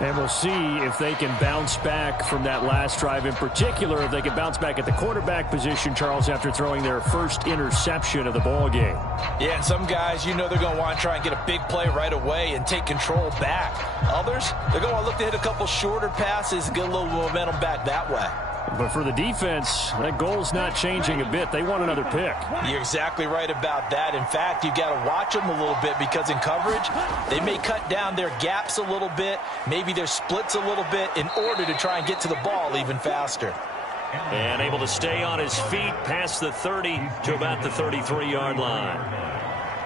And we'll see if they can bounce back from that last drive, in particular if they can bounce back at the quarterback position, Charles, after throwing their first interception of the ball game. Yeah, and some guys, you know they're going to want to try and get a big play right away and take control back. Others, they're going to want to look to hit a couple shorter passes and get a little momentum back that way. But for the defense, that goal's not changing a bit. They want another pick. You're exactly right about that. In fact, you've got to watch them a little bit because in coverage, they may cut down their gaps a little bit, maybe their splits a little bit in order to try and get to the ball even faster. And able to stay on his feet past the 30 to about the 33-yard line.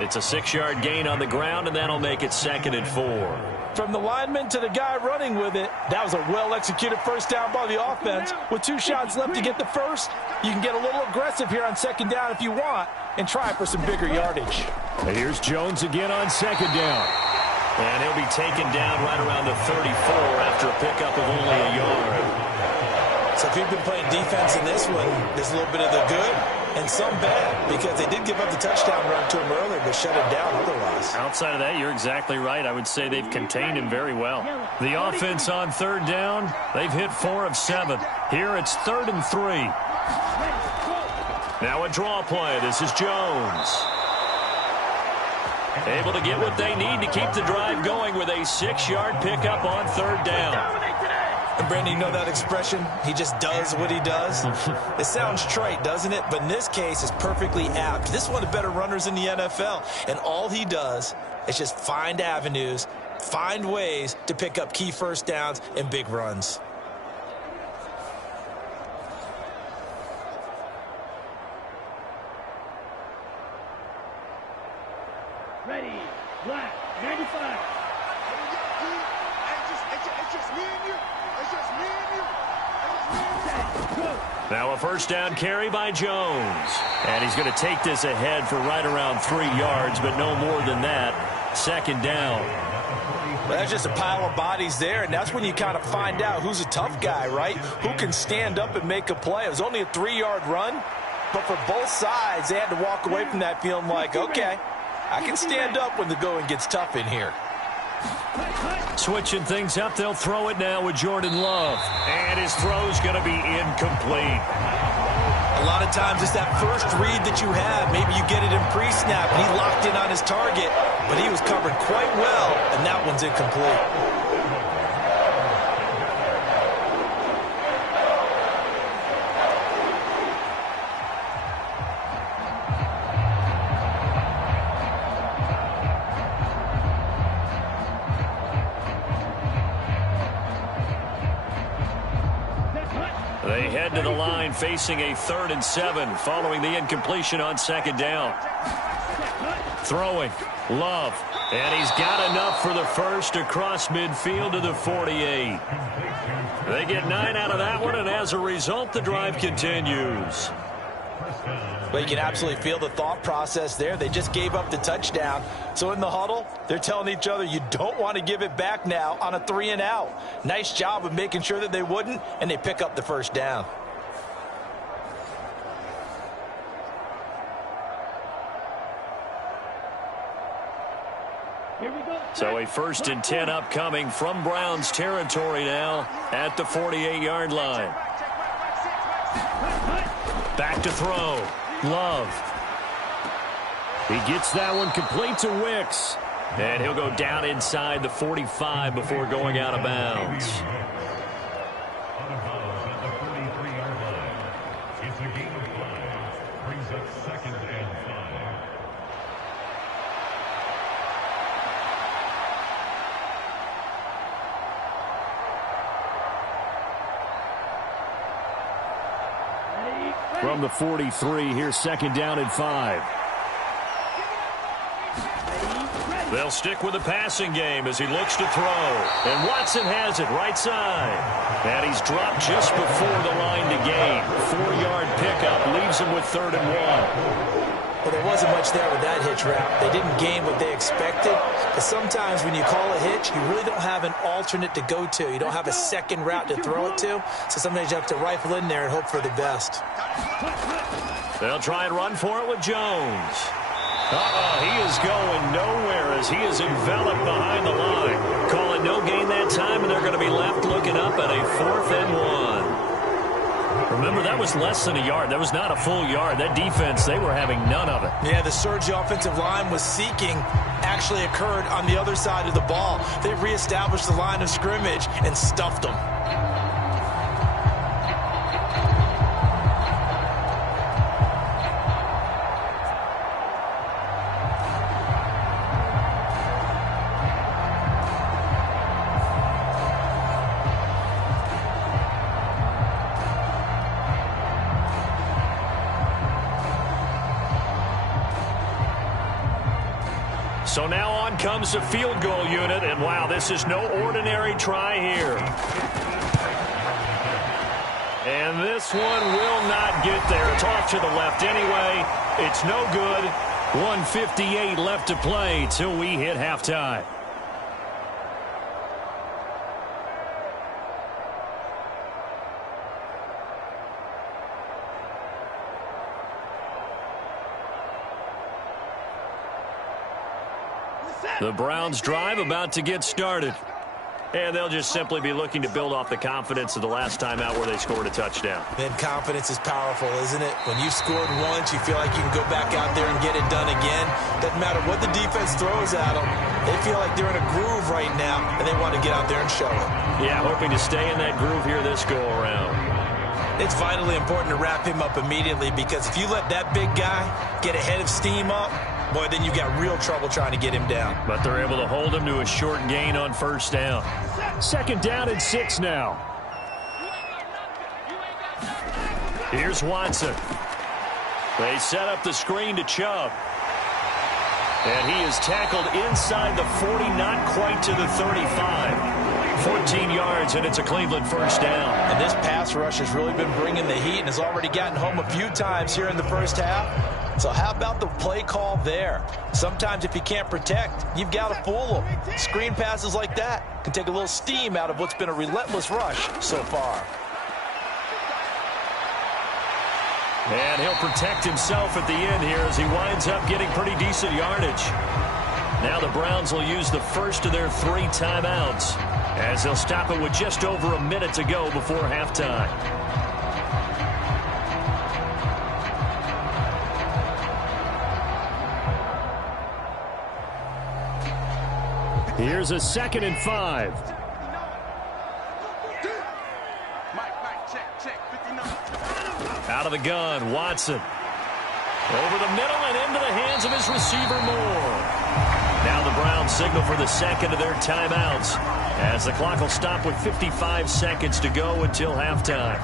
It's a 6-yard gain on the ground, and that'll make it 2nd and 4. From the lineman to the guy running with it, that was a well-executed first down by the offense. With 2 shots left to get the first, you can get a little aggressive here on 2nd down if you want and try for some bigger yardage. And here's Jones again on 2nd down. And he'll be taken down right around the 34 after a pickup of only a yard. So if you've been playing defense in this one, there's a little bit of the good and some bad because they did give up the touchdown run to him earlier but shut it down otherwise. Outside of that, you're exactly right. I would say they've contained him very well. The offense on 3rd down, they've hit 4 of 7. Here it's 3rd and 3. Now a draw play. This is Jones. Able to get what they need to keep the drive going with a 6-yard pickup on 3rd down. And Brandon, you know that expression? He just does what he does. It sounds trite, doesn't it? But in this case, it's perfectly apt. This is one of the better runners in the NFL. And all he does is just find avenues, find ways to pick up key first downs and big runs. Ready, black, 95. It's just me and you. It's just me and you. Now a first down carry by Jones. And he's going to take this ahead for right around 3 yards, but no more than that. Second down. Well, that's just a pile of bodies there, and that's when you kind of find out who's a tough guy, right? Who can stand up and make a play. It was only a 3-yard run, but for both sides, they had to walk away from that feeling like, okay, I can stand up when the going gets tough in here. Switching things up, they'll throw it now with Jordan Love. And his throw's going to be incomplete. A lot of times it's that first read that you have. Maybe you get it in pre-snap, and he locked in on his target, but he was covered quite well, and that one's incomplete. They head to the line facing a 3rd and 7 following the incompletion on second down. Throwing, Love, and he's got enough for the first across midfield to the 48. They get 9 out of that one, and as a result, the drive continues. But you can absolutely feel the thought process there. They just gave up the touchdown. So in the huddle, they're telling each other, you don't want to give it back now on a 3-and-out. Nice job of making sure that they wouldn't, and they pick up the first down. So a 1st and 10 upcoming from Browns territory now at the 48-yard line. Back to throw. Love. He gets that one complete to Wicks. And he'll go down inside the 45 before going out of bounds. From the 43, here's 2nd down and 5. They'll stick with the passing game as he looks to throw. And Watson has it right side. And he's dropped just before the line to gain. 4-yard pickup leaves him with 3rd and 1. Well, there wasn't much there with that hitch route. They didn't gain what they expected. But sometimes when you call a hitch, you really don't have an alternate to go to. You don't have a second route to throw it to. So sometimes you have to rifle in there and hope for the best. They'll try and run for it with Jones. He is going nowhere as he is enveloped behind the line. Call it no gain that time, and they're going to be left looking up at a 4th and 1. Remember, that was less than a yard. That was not a full yard. That defense, they were having none of it. Yeah, the surge the offensive line was seeking actually occurred on the other side of the ball. They reestablished the line of scrimmage and stuffed them. So now on comes the field goal unit, and wow, this is no ordinary try here. And this one will not get there. It's off to the left anyway. It's no good. 1:58 left to play till we hit halftime. The Browns drive about to get started. And they'll just simply be looking to build off the confidence of the last time out where they scored a touchdown. Man, confidence is powerful, isn't it? When you scored once, you feel like you can go back out there and get it done again. Doesn't matter what the defense throws at them. They feel like they're in a groove right now, and they want to get out there and show it. Yeah, hoping to stay in that groove here this go-around. It's vitally important to wrap him up immediately, because if you let that big guy get a head of steam up, boy, then you got real trouble trying to get him down. But they're able to hold him to a short gain on first down. 2nd down and 6 now. Here's Watson. They set up the screen to Chubb. And he is tackled inside the 40, not quite to the 35. 14 yards, and it's a Cleveland first down. And this pass rush has really been bringing the heat and has already gotten home a few times here in the first half. So how about the play call there? Sometimes if you can't protect, you've got to fool them. Screen passes like that can take a little steam out of what's been a relentless rush so far. And he'll protect himself at the end here as he winds up getting pretty decent yardage. Now the Browns will use the first of their 3 timeouts as they'll stop it with just over a minute to go before halftime. Here's a 2nd and 5. Out of the gun, Watson. Over the middle and into the hands of his receiver, Moore. Now the Browns signal for the 2nd of their timeouts as the clock will stop with 55 seconds to go until halftime.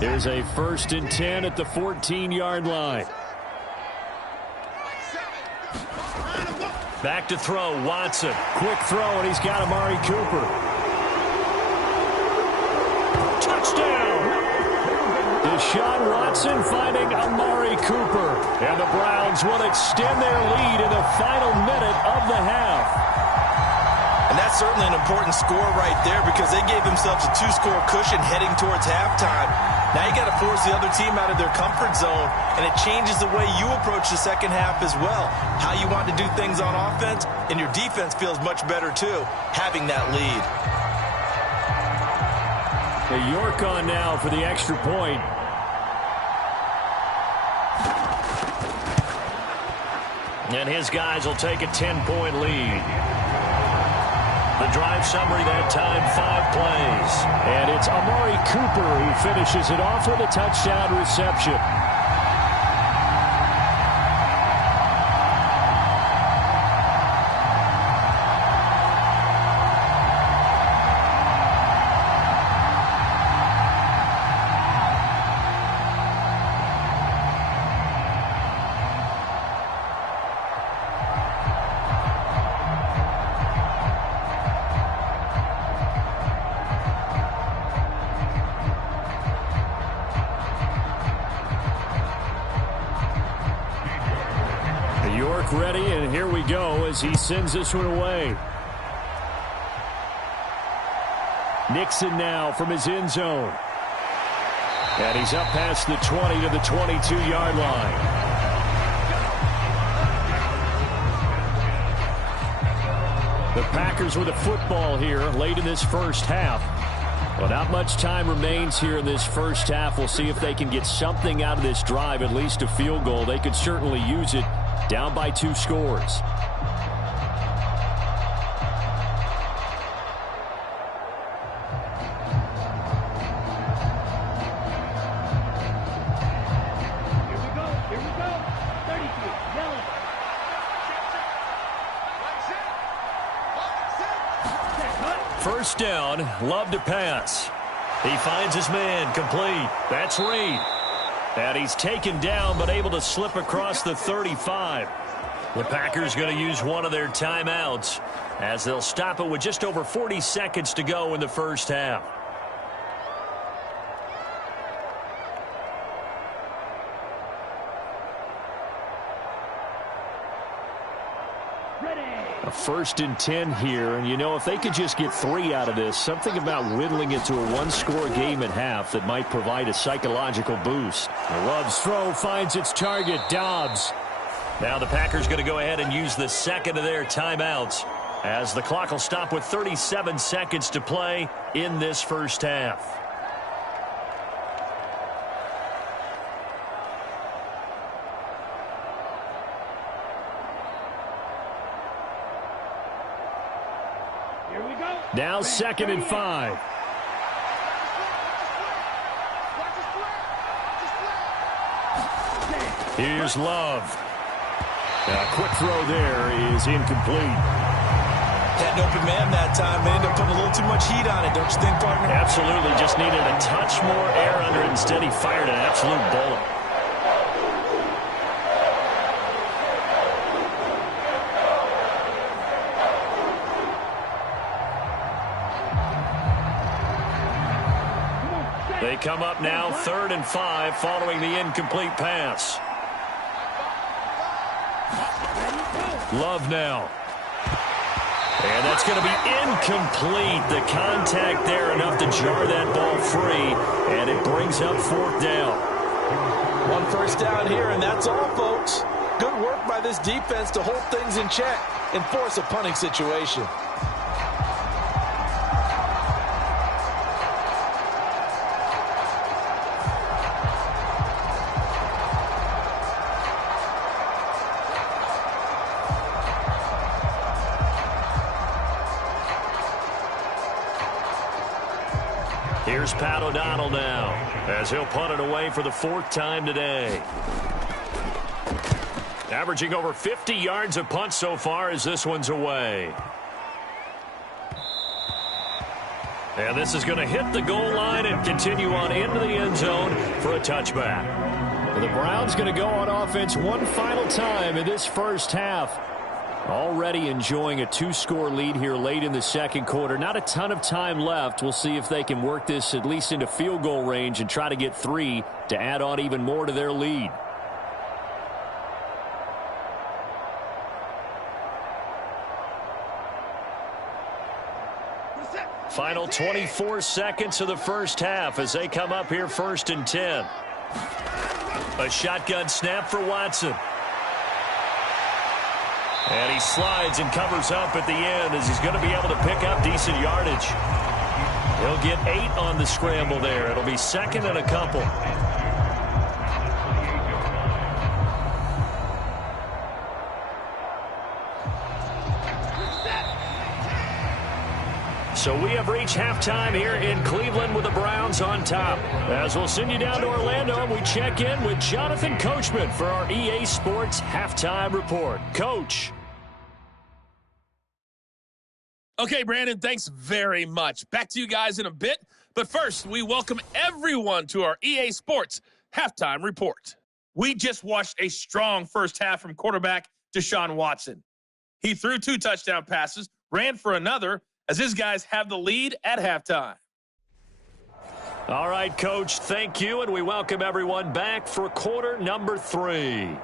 Here's a 1st and 10 at the 14-yard line. Back to throw, Watson. Quick throw, and he's got Amari Cooper. Touchdown! Deshaun Watson finding Amari Cooper. And the Browns will extend their lead in the final minute of the half. And that's certainly an important score right there, because they gave themselves a 2-score cushion heading towards halftime. Now you got to force the other team out of their comfort zone, and it changes the way you approach the second half as well. How you want to do things on offense, and your defense feels much better too, having that lead. York on now for the extra point. And his guys will take a 10-point lead. The drive summary that time, 5 plays. And it's Amari Cooper who finishes it off with a touchdown reception. York ready, and here we go as he sends this one away. Nixon now from his end zone. And he's up past the 20 to the 22-yard line. The Packers with a football here late in this first half. Well, not much time remains here in this first half. We'll see if they can get something out of this drive, at least a field goal. They could certainly use it. Down by 2 scores. First down, Love to pass. He finds his man, complete. That's Reed. And he's taken down, but able to slip across the 35. The Packers going to use one of their timeouts as they'll stop it with just over 40 seconds to go in the first half. A 1st and 10 here, and you know, if they could just get 3 out of this, something about whittling it to a 1-score game at half that might provide a psychological boost. Love's throw finds its target, Dobbs. Now the Packers going to go ahead and use the 2nd of their timeouts as the clock will stop with 37 seconds to play in this first half. Here we go. Now 2nd and 5. Here's Love. A quick throw there is incomplete. Had an open man that time. They ended up putting a little too much heat on it, don't you think, partner? Absolutely. Just needed a touch more air under it. Instead, he fired an absolute bullet. They come up now 3rd and 5 following the incomplete pass. Love now. And that's going to be incomplete. The contact there enough to jar that ball free. And it brings up 4th down. 1 first down here, and that's all, folks. Good work by this defense to hold things in check and force a punting situation. Here's Pat O'Donnell now, as he'll punt it away for the 4th time today. Averaging over 50 yards a punt so far as this one's away. And this is going to hit the goal line and continue on into the end zone for a touchback. Well, the Browns going to go on offense one final time in this first half. Already enjoying a 2-score lead here late in the 2nd quarter. Not a ton of time left. We'll see if they can work this at least into field goal range and try to get 3 to add on even more to their lead. Final 24 seconds of the first half as they come up here 1st and 10. A shotgun snap for Watson. And he slides and covers up at the end as he's going to be able to pick up decent yardage. He'll get 8 on the scramble there. It'll be 2nd and a couple. So we have reached halftime here in Cleveland with the Browns on top. As we'll send you down to Orlando, and we check in with Jonathan Coachman for our EA Sports Halftime Report. Coach. Okay, Brandon, thanks very much. Back to you guys in a bit. But first, we welcome everyone to our EA Sports Halftime Report. We just watched a strong first half from quarterback Deshaun Watson. He threw 2 touchdown passes, ran for another, as his guys have the lead at halftime. All right, Coach, thank you, and we welcome everyone back for quarter number 3.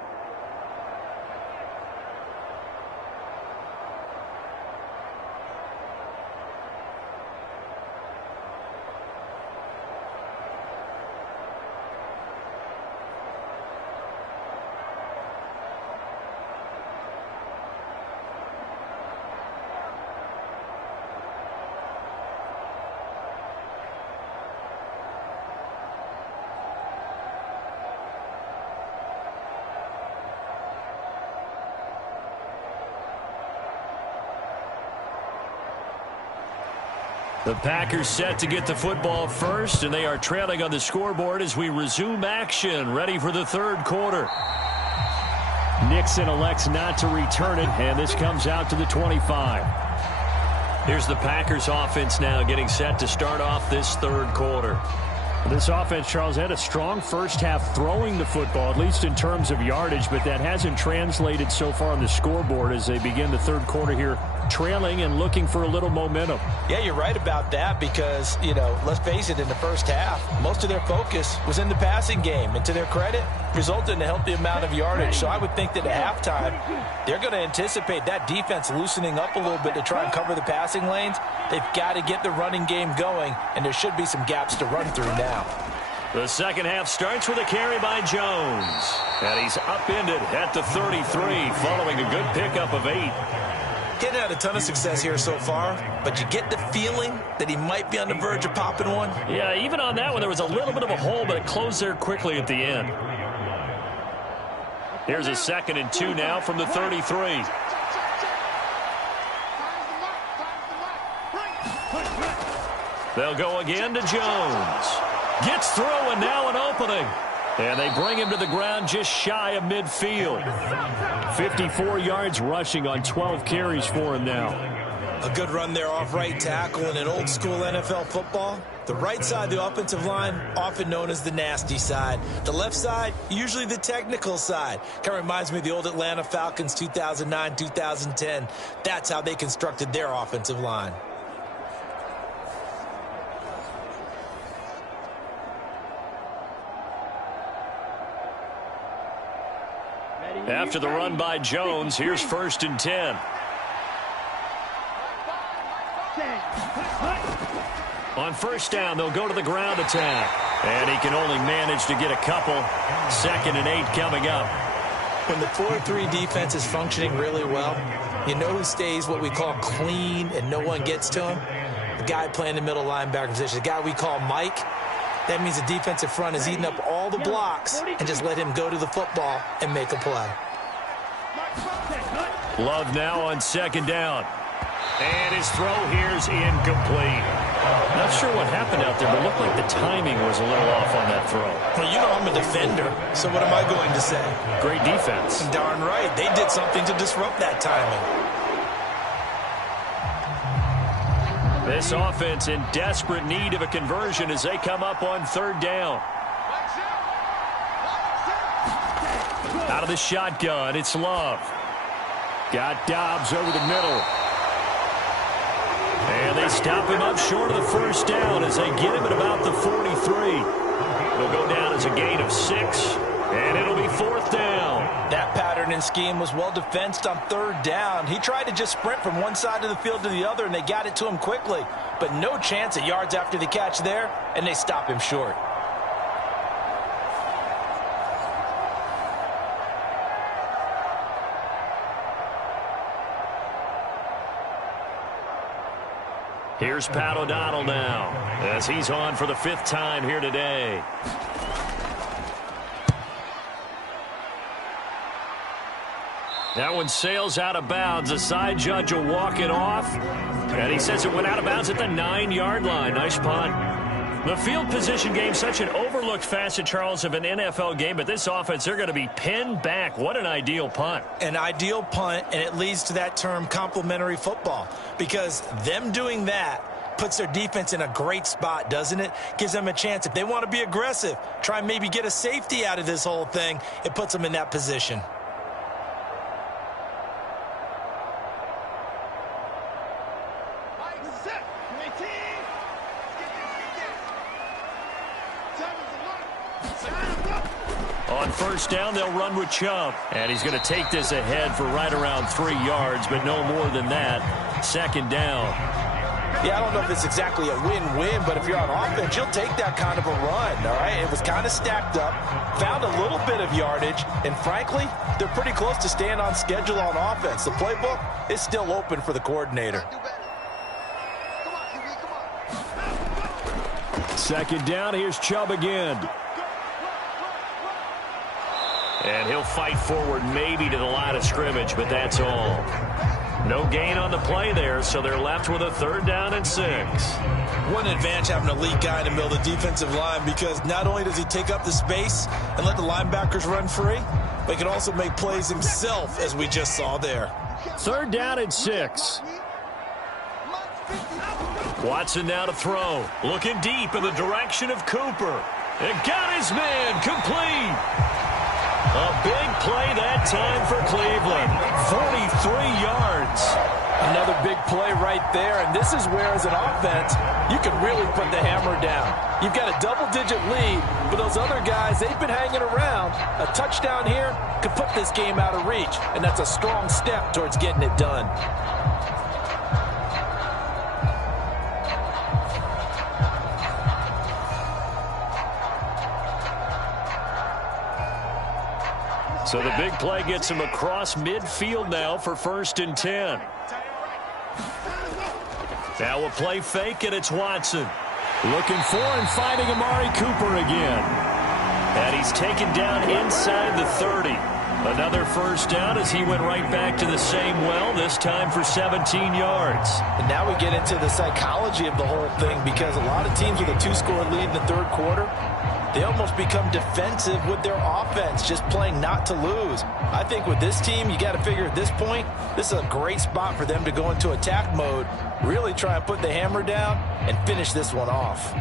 The Packers set to get the football first, and they are trailing on the scoreboard as we resume action, ready for the 3rd quarter. Nixon elects not to return it, and this comes out to the 25. Here's the Packers offense now getting set to start off this 3rd quarter. This offense, Charles, had a strong first half throwing the football, at least in terms of yardage, but that hasn't translated so far on the scoreboard as they begin the 3rd quarter here, trailing and looking for a little momentum. Yeah, you're right about that because, let's face it, in the first half, most of their focus was in the passing game. And to their credit, resulted in a healthy amount of yardage. So I would think that at halftime, they're going to anticipate that defense loosening up a little bit to try and cover the passing lanes. They've got to get the running game going, and there should be some gaps to run through now. The second half starts with a carry by Jones. And he's upended at the 33 following a good pickup of 8. He hasn't had a ton of success here so far, but you get the feeling that he might be on the verge of popping one. Yeah, even on that one, there was a little bit of a hole, but it closed there quickly at the end. Here's a 2nd and 2 now from the 33. They'll go again to Jones. Gets through, and now an opening. And they bring him to the ground just shy of midfield. 54 yards rushing on 12 carries for him now. A good run there off right tackle in an old school NFL football. The right side of the offensive line, often known as the nasty side. The left side, usually the technical side. Kind of reminds me of the old Atlanta Falcons 2009, 2010. That's how they constructed their offensive line. After the run by Jones, here's 1st and 10. On 1st down, they'll go to the ground attack. And he can only manage to get a couple. 2nd and 8 coming up. When the 4-3 defense is functioning really well, you know who stays what we call clean and no one gets to him? The guy playing the middle linebacker position, the guy we call Mike. That means the defensive front is eating up all the blocks and just let him go to the football and make a play. Love now on 2nd down. And his throw here's incomplete. Not sure what happened out there, but it looked like the timing was a little off on that throw. Well, you know I'm a defender, so what am I going to say? Great defense. Darn right. They did something to disrupt that timing. This offense in desperate need of a conversion as they come up on 3rd down. Out of the shotgun, it's Love. Got Dobbs over the middle. And they stop him up short of the 1st down as they get him at about the 43. It'll go down as a gain of 6, and it'll be 4th down. That pattern and scheme was well defensed on 3rd down. He tried to just sprint from one side of the field to the other, and they got it to him quickly. But no chance at yards after the catch there, and they stop him short. Here's Pat O'Donnell now as he's on for the 5th time here today. That one sails out of bounds. The side judge will walk it off. And he says it went out of bounds at the 9-yard line. Nice punt. The field position game, such an overlooked facet, Charles, of an NFL game. But this offense, they're going to be pinned back. What an ideal punt. An ideal punt, and it leads to that term complementary football. Because them doing that puts their defense in a great spot, doesn't it? Gives them a chance. If they want to be aggressive, try and maybe get a safety out of this whole thing, it puts them in that position. On 1st down, they'll run with Chubb. And he's going to take this ahead for right around 3 yards, but no more than that. 2nd down. Yeah, I don't know if it's exactly a win-win, but if you're on offense, you'll take that kind of a run, all right? It was kind of stacked up, found a little bit of yardage, and frankly, they're pretty close to staying on schedule on offense. The playbook is still open for the coordinator. 2nd down, here's Chubb again. And he'll fight forward maybe to the line of scrimmage, but that's all. No gain on the play there, so they're left with a 3rd down and 6. What an advantage having an elite guy in the middle of the defensive line, because not only does he take up the space and let the linebackers run free, but he can also make plays himself, as we just saw there. 3rd down and 6. Watson now to throw. Looking deep in the direction of Cooper. And got his man complete. A big play that time for Cleveland. 43 yards. Another big play right there, and this is where, as an offense, you can really put the hammer down. You've got a double-digit lead, but those other guys, they've been hanging around. A touchdown here could put this game out of reach, and that's a strong step towards getting it done. So the big play gets him across midfield now for 1st and 10. Now a play fake, and it's Watson. Looking for and finding Amari Cooper again. And he's taken down inside the 30. Another first down as he went right back to the same well, this time for 17 yards. And now we get into the psychology of the whole thing, because a lot of teams with a 2-score lead in the third quarter, they almost become defensive with their offense, just playing not to lose. I think with this team, you got to figure at this point, this is a great spot for them to go into attack mode, really try and put the hammer down and finish this one off.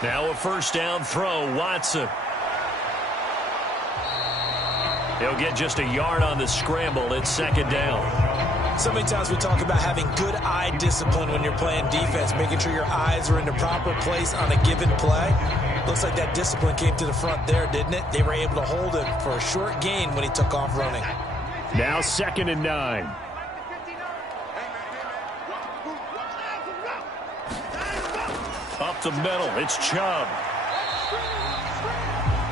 Now a first down throw, Watson. He'll get just a yard on the scramble. It's second down. So many times we talk about having good eye discipline when you're playing defense, making sure your eyes are in the proper place on a given play. Looks like that discipline came to the front there, didn't it? They were able to hold him for a short gain when he took off running. Now 2nd and 9. Up the middle, it's Chubb.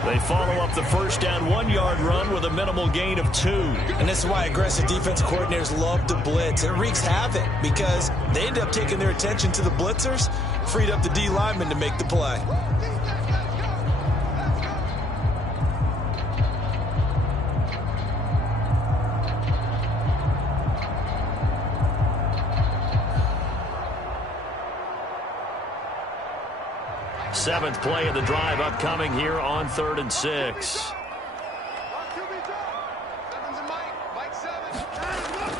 They follow up the first down 1-yard run with a minimal gain of 2. And this is why aggressive defensive coordinators love to blitz. It wreaks havoc because they end up taking their attention to the blitzers, freed up the D lineman to make the play. Seventh play of the drive upcoming here on 3rd and 6.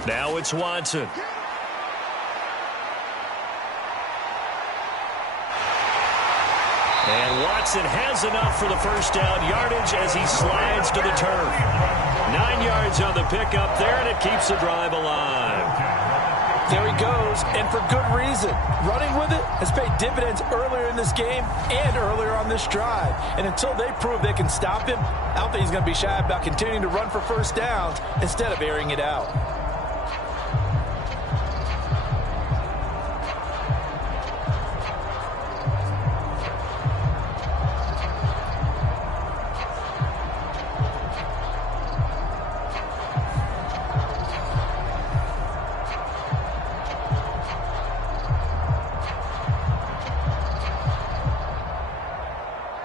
Now it's Watson. And Watson has enough for the first down yardage as he slides to the turf. 9 yards on the pickup there, and it keeps the drive alive. There he goes, and for good reason. Running with it has paid dividends earlier in this game and earlier on this drive. And until they prove they can stop him, I don't think he's going to be shy about continuing to run for first downs instead of airing it out.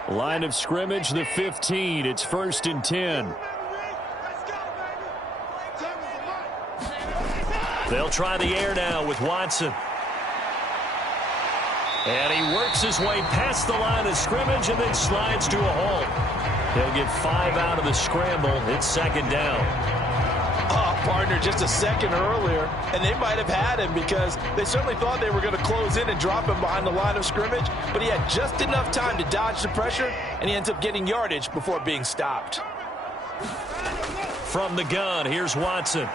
Line of scrimmage, the 15. It's 1st and 10. They'll try the air now with Watson. And he works his way past the line of scrimmage and then slides to a halt. He'll get 5 out of the scramble. It's second down. Partner, just a second earlier, and they might have had him because they certainly thought they were going to close in and drop him behind the line of scrimmage, but he had just enough time to dodge the pressure, and he ends up getting yardage before being stopped. From the gun, here's Watson.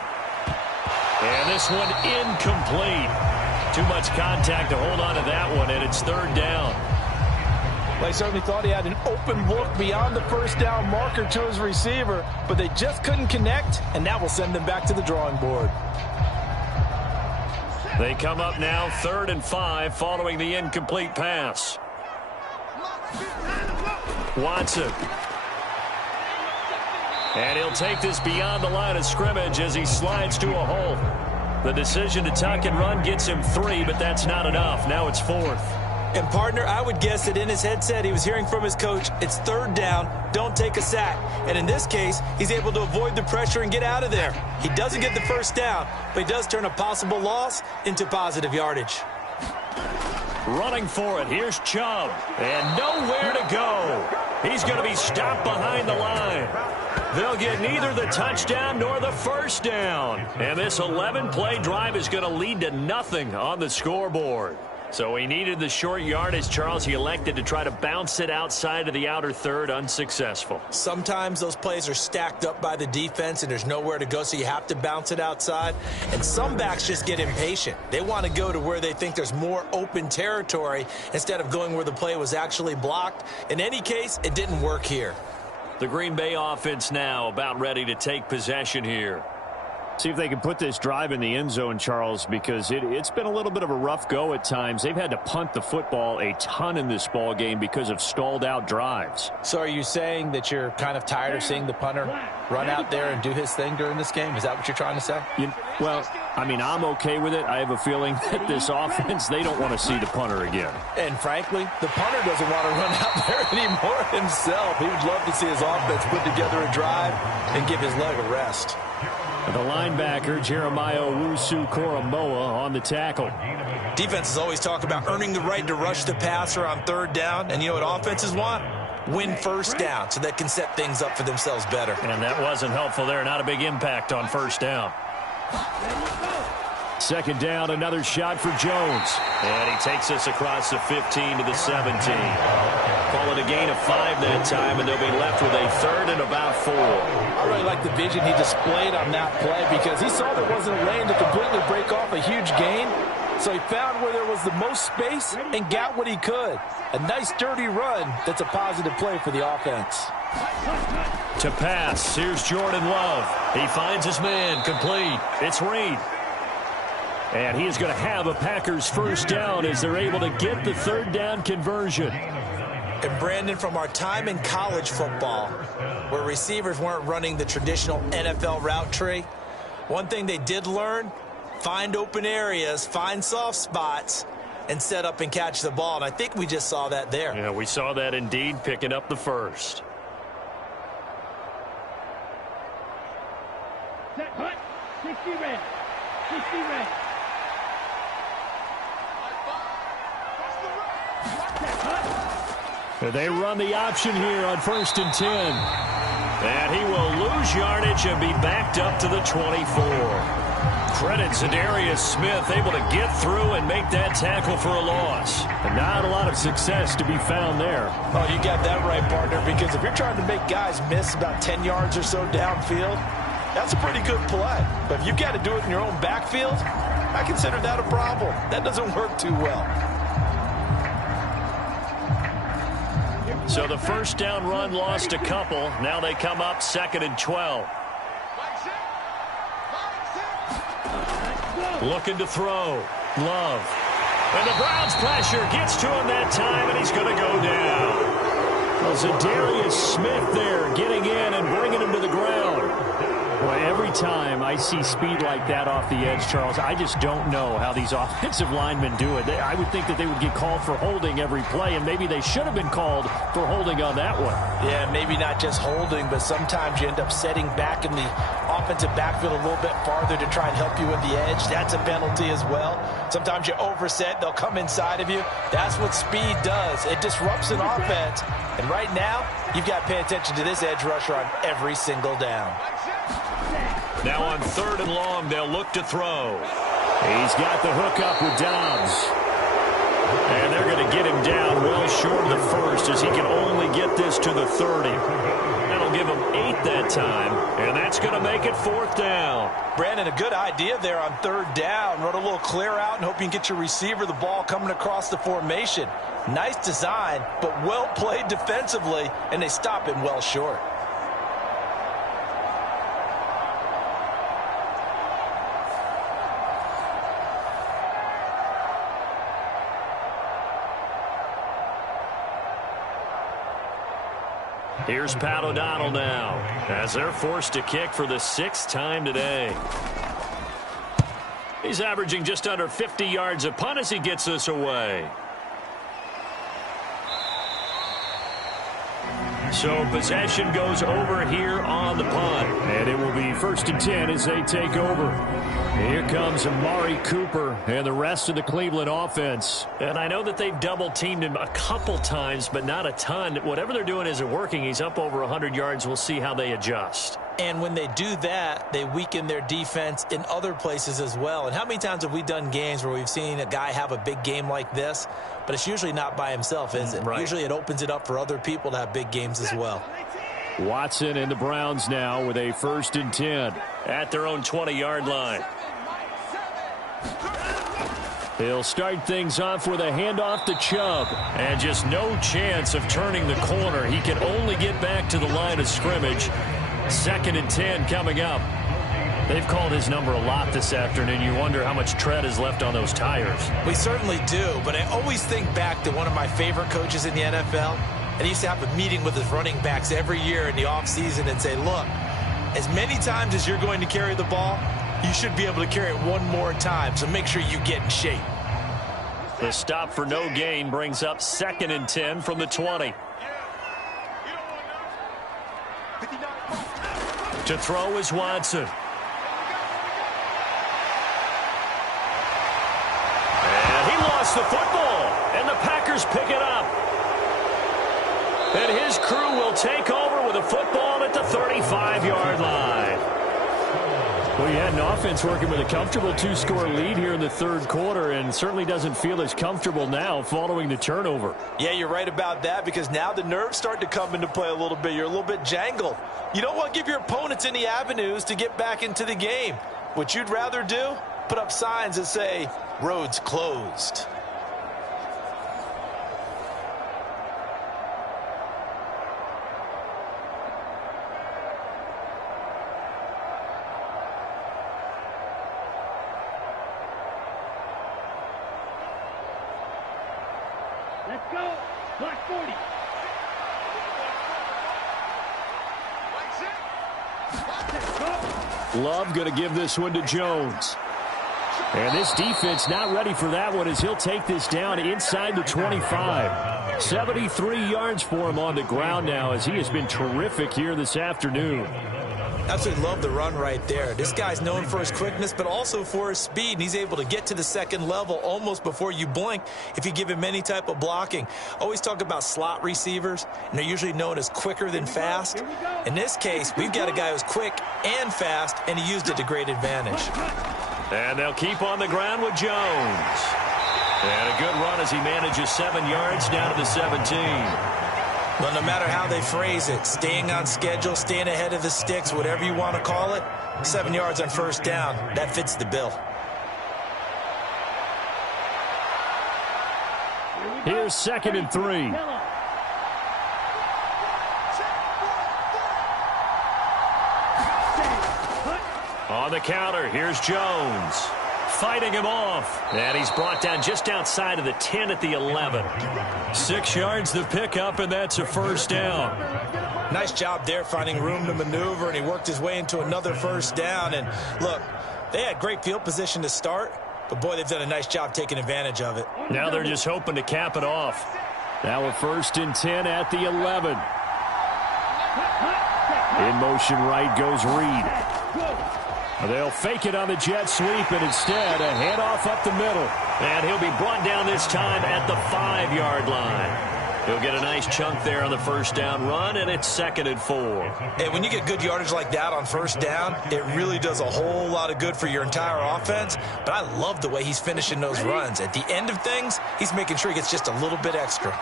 And this one incomplete. Too much contact to hold on to that one, and it's 3rd down. They certainly thought he had an open look beyond the first down marker to his receiver, but they just couldn't connect, and that will send them back to the drawing board. They come up now 3rd and 5 following the incomplete pass. Watson. And he'll take this beyond the line of scrimmage as he slides to a hole. The decision to tuck and run gets him 3, but that's not enough. Now it's 4th. And, partner, I would guess that in his headset he was hearing from his coach, it's 3rd down, don't take a sack. And in this case, he's able to avoid the pressure and get out of there. He doesn't get the first down, but he does turn a possible loss into positive yardage. Running for it, here's Chubb. And nowhere to go. He's going to be stopped behind the line. They'll get neither the touchdown nor the first down. And this 11-play drive is going to lead to nothing on the scoreboard. So he needed the short yardage, Charles. He elected to try to bounce it outside of the outer third, unsuccessful. Sometimes those plays are stacked up by the defense and there's nowhere to go, so you have to bounce it outside. And some backs just get impatient. They want to go to where they think there's more open territory instead of going where the play was actually blocked. In any case, it didn't work here. The Green Bay offense now about ready to take possession here. See if they can put this drive in the end zone, Charles, because it's been a little bit of a rough go at times. They've had to punt the football a ton in this ball game because of stalled out drives. So are you saying that you're kind of tired of seeing the punter run out there and do his thing during this game? Is that what you're trying to say? Well, I mean, I'm okay with it. I have a feeling that this offense, they don't want to see the punter again. And frankly, the punter doesn't want to run out there anymore himself. He would love to see his offense put together a drive and give his leg a rest. The linebacker, Jeremiah Owusu-Koramoah, on the tackle. Defenses always talk about earning the right to rush the passer on third down. And you know what offenses want? Win first down so they can set things up for themselves better. And that wasn't helpful there. Not a big impact on first down. Second down, another shot for Jones. And he takes us across the 15 to the 17. Call it a gain of 5 that time, and they'll be left with a third and about 4. I really like the vision he displayed on that play because he saw there wasn't a lane to completely break off a huge gain. So he found where there was the most space and got what he could. A nice, dirty run that's a positive play for the offense. To pass, here's Jordan Love. He finds his man, complete. It's Reed. And he is going to have a Packers first down as they're able to get the third down conversion. And Brandon, from our time in college football, where receivers weren't running the traditional NFL route tree, one thing they did learn, find open areas, find soft spots, and set up and catch the ball. And I think we just saw that there. Yeah, we saw that indeed, picking up the first. Set, hut, 60 red. 60 red. They run the option here on 1st and 10. And he will lose yardage and be backed up to the 24. Credit Zadarius Smith, able to get through and make that tackle for a loss. And not a lot of success to be found there. Oh, you got that right, partner, because if you're trying to make guys miss about 10 yards or so downfield, that's a pretty good play. But if you got to do it in your own backfield, I consider that a problem. That doesn't work too well. So the first down run lost a couple. Now they come up 2nd and 12. Looking to throw. Love. And the Browns pressure gets to him that time, and he's going to go down. Well, Zadarius Smith there getting in and bringing him to the ground. Boy, every time I see speed like that off the edge, Charles, I just don't know how these offensive linemen do it. I would think that they would get called for holding every play, and maybe they should have been called for holding on that one. Yeah, maybe not just holding, but sometimes you end up setting back in the offensive backfield a little bit farther to try and help you with the edge. That's a penalty as well. Sometimes you overset, they'll come inside of you. That's what speed does. It disrupts an offense. And right now, you've got to pay attention to this edge rusher on every single down. Now on 3rd and long, they'll look to throw. He's got the hook up with Dobbs. And they're going to get him down well short of the first as he can only get this to the 30. That'll give him 8 that time, and that's going to make it 4th down. Brandon, a good idea there on 3rd down. Run a little clear out and hope you can get your receiver the ball coming across the formation. Nice design, but well played defensively, and they stop him well short. Here's Pat O'Donnell now, as they're forced to kick for the 6th time today. He's averaging just under 50 yards a punt as he gets this away. So possession goes over here on the punt. And it will be 1st and 10 as they take over. Here comes Amari Cooper and the rest of the Cleveland offense. And I know that they've double-teamed him a couple times, but not a ton. Whatever they're doing isn't working. He's up over 100 yards. We'll see how they adjust. And when they do that, they weaken their defense in other places as well. And how many times have we done games where we've seen a guy have a big game like this, but it's usually not by himself, is it? Right. Usually it opens it up for other people to have big games as well. Watson and the Browns now with a 1st and 10. At their own 20-yard line. They'll start things off with a handoff to Chubb. And just no chance of turning the corner. He can only get back to the line of scrimmage. 2nd and 10 coming up. They've called his number a lot this afternoon. You wonder how much tread is left on those tires. We certainly do, but I always think back to one of my favorite coaches in the NFL, and he used to have a meeting with his running backs every year in the offseason and say, look, as many times as you're going to carry the ball, you should be able to carry it one more time, so make sure you get in shape. The stop for no gain brings up 2nd and 10 from the 20. To throw is Watson. And he lost the football, and the Packers pick it up. And his crew will take over with a football at the 35-yard line. Well, you had an offense working with a comfortable 2-score lead here in the third quarter, and certainly doesn't feel as comfortable now following the turnover. Yeah, you're right about that, because now the nerves start to come into play a little bit. You're a little bit jangled. You don't want to give your opponents any avenues to get back into the game. What you'd rather do, put up signs that say, roads closed. Let's go. Block 40. Love going to give this one to Jones. And this defense not ready for that one as he'll take this down inside the 25. 73 yards for him on the ground now as he has been terrific here this afternoon. Absolutely love the run right there. This guy's known for his quickness, but also for his speed, and he's able to get to the second level almost before you blink if you give him any type of blocking. Always talk about slot receivers, and they're usually known as quicker than fast. In this case, we've got a guy who's quick and fast, and he used it to great advantage. And they'll keep on the ground with Jones. And a good run as he manages 7 yards down to the 17. Well, no matter how they phrase it, staying on schedule, staying ahead of the sticks, whatever you want to call it, 7 yards on first down, that fits the bill. Here's 2nd and 3. On the counter, here's Jones. Fighting him off. And he's brought down just outside of the 10 at the 11. 6 yards the pickup, and that's a first down. Nice job there finding room to maneuver, and he worked his way into another first down. And look, they had great field position to start, but boy, they've done a nice job taking advantage of it. Now they're just hoping to cap it off. Now a 1st and 10 at the 11. In motion right goes Reed. They'll fake it on the jet sweep, and instead a handoff up the middle. And he'll be brought down this time at the 5-yard line. He'll get a nice chunk there on the first down run, and it's 2nd and 4. Hey, when you get good yardage like that on first down, it really does a whole lot of good for your entire offense. But I love the way he's finishing those runs. At the end of things, he's making sure he gets just a little bit extra.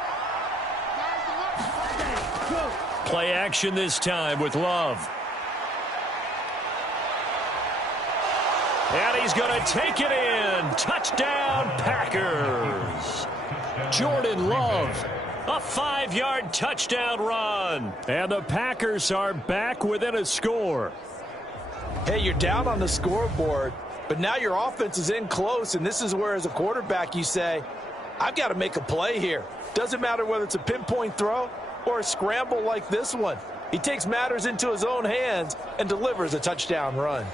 Play action this time with Love. And he's going to take it in. Touchdown, Packers. Jordan Love. A 5-yard touchdown run. And the Packers are back within a score. Hey, you're down on the scoreboard, but now your offense is in close, and this is where, as a quarterback, you say, I've got to make a play here. Doesn't matter whether it's a pinpoint throw or a scramble like this one. He takes matters into his own hands and delivers a touchdown run.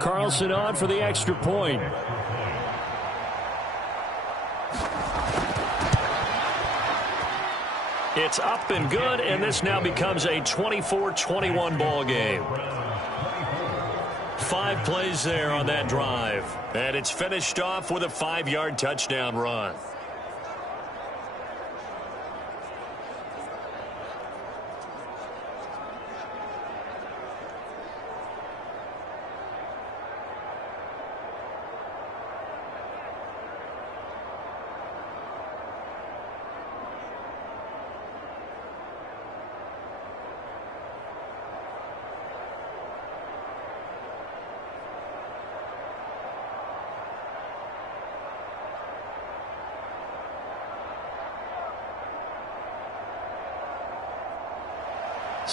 Carlson on for the extra point. It's up and good, and this now becomes a 24-21 ball game. 5 plays there on that drive. And it's finished off with a 5-yard touchdown run.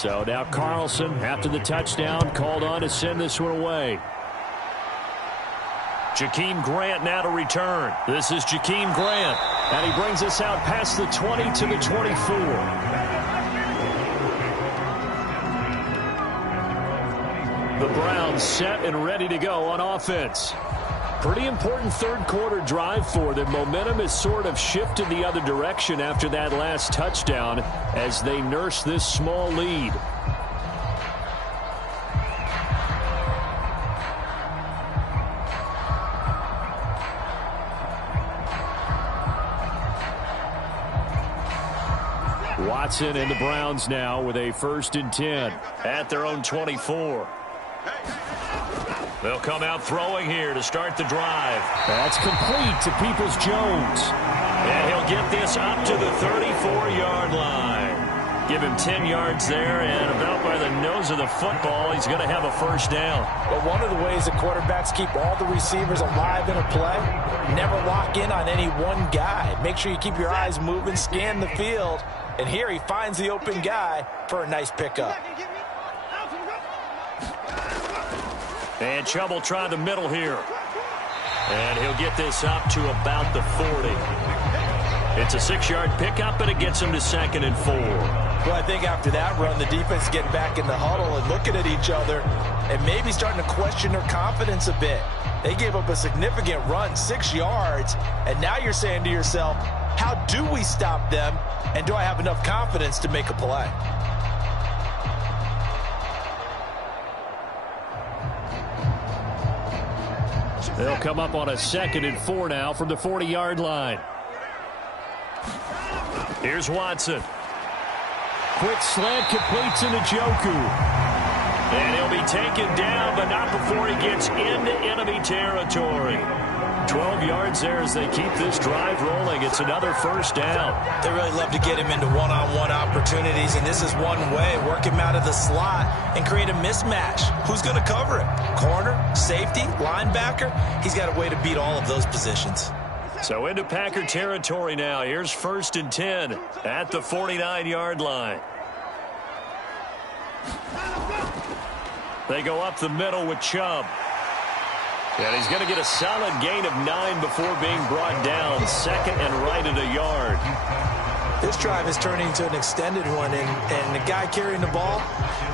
So now Carlson, after the touchdown, called on to send this one away. Jakeem Grant now to return. This is Jakeem Grant. And he brings us out past the 20 to the 24. The Browns set and ready to go on offense. Pretty important third quarter drive for them. Momentum has sort of shifted the other direction after that last touchdown as they nurse this small lead. Watson and the Browns now with a 1st and 10 at their own 24. They'll come out throwing here to start the drive. That's complete to Peoples-Jones. And he'll get this up to the 34-yard line. Give him 10 yards there, and about by the nose of the football, he's going to have a 1st down. But one of the ways the quarterbacks keep all the receivers alive in a play, never lock in on any one guy. Make sure you keep your eyes moving, scan the field, and here he finds the open guy for a nice pickup. And Chubb will try the middle here. And he'll get this up to about the 40. It's a 6-yard pickup, and it gets him to 2nd and 4. Well, I think after that run, the defense is getting back in the huddle and looking at each other and maybe starting to question their confidence a bit. They gave up a significant run, 6 yards, and now you're saying to yourself, how do we stop them, and do I have enough confidence to make a play? They'll come up on a 2nd and 4 now from the 40-yard line. Here's Watson. Quick slant completes into Njoku. And he'll be taken down, but not before he gets into enemy territory. 12 yards there as they keep this drive rolling. It's another 1st down. They really love to get him into one-on-one opportunities, and this is one way. Work him out of the slot and create a mismatch. Who's going to cover him? Corner, safety, linebacker? He's got a way to beat all of those positions. So into Packer territory now. Here's 1st and 10 at the 49-yard line. They go up the middle with Chubb. And he's going to get a solid gain of 9 before being brought down. 2nd and right at a yard. This drive is turning into an extended one, and the guy carrying the ball,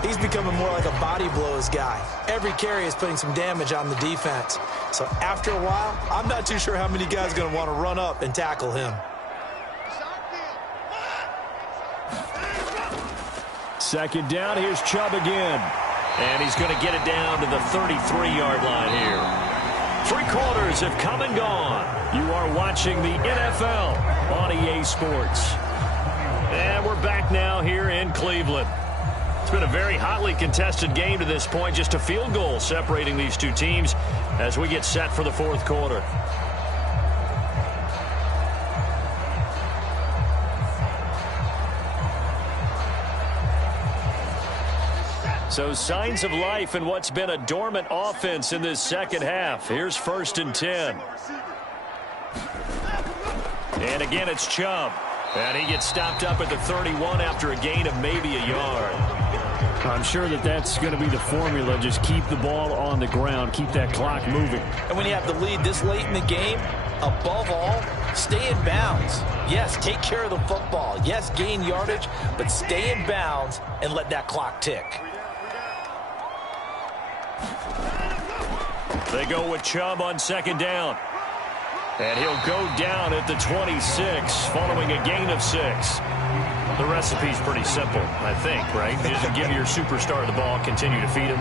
he's becoming more like a body blows guy. Every carry is putting some damage on the defense. So after a while, I'm not too sure how many guys are going to want to run up and tackle him. 2nd down, here's Chubb again. And he's going to get it down to the 33-yard line here. 3 quarters have come and gone. You are watching the NFL on EA Sports. And we're back now here in Cleveland. It's been a very hotly contested game to this point. Just a field goal separating these two teams as we get set for the 4th quarter. So signs of life in what's been a dormant offense in this 2nd half. Here's 1st and 10. And again, it's Chubb. And he gets stopped up at the 31 after a gain of maybe a yard. I'm sure that's going to be the formula. Just keep the ball on the ground. Keep that clock moving. And when you have the lead this late in the game, above all, stay in bounds. Yes, take care of the football. Yes, gain yardage, but stay in bounds and let that clock tick. They go with Chubb on 2nd down. And he'll go down at the 26 following a gain of 6. The recipe's pretty simple, I think, right? Just give your superstar the ball, continue to feed him.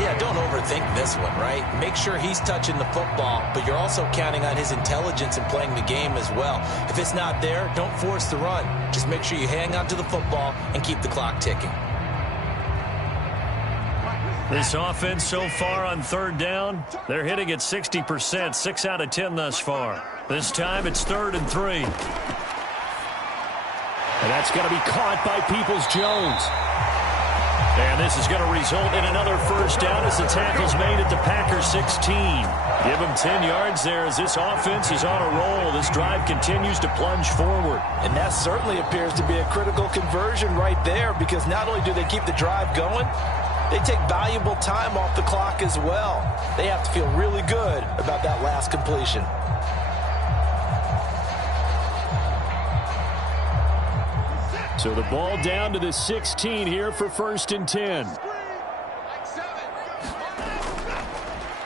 Yeah, don't overthink this one, right? Make sure he's touching the football, but you're also counting on his intelligence in playing the game as well. If it's not there, don't force the run. Just make sure you hang on to the football and keep the clock ticking. This offense so far on 3rd down, they're hitting at 60%, 6 out of 10 thus far. This time it's 3rd and 3. And that's going to be caught by Peoples-Jones. And this is going to result in another first down as the tackle's made at the Packers 16. Give them 10 yards there as this offense is on a roll. This drive continues to plunge forward. And that certainly appears to be a critical conversion right there, because not only do they keep the drive going, they take valuable time off the clock as well. They have to feel really good about that last completion. So the ball down to the 16 here for 1st and 10.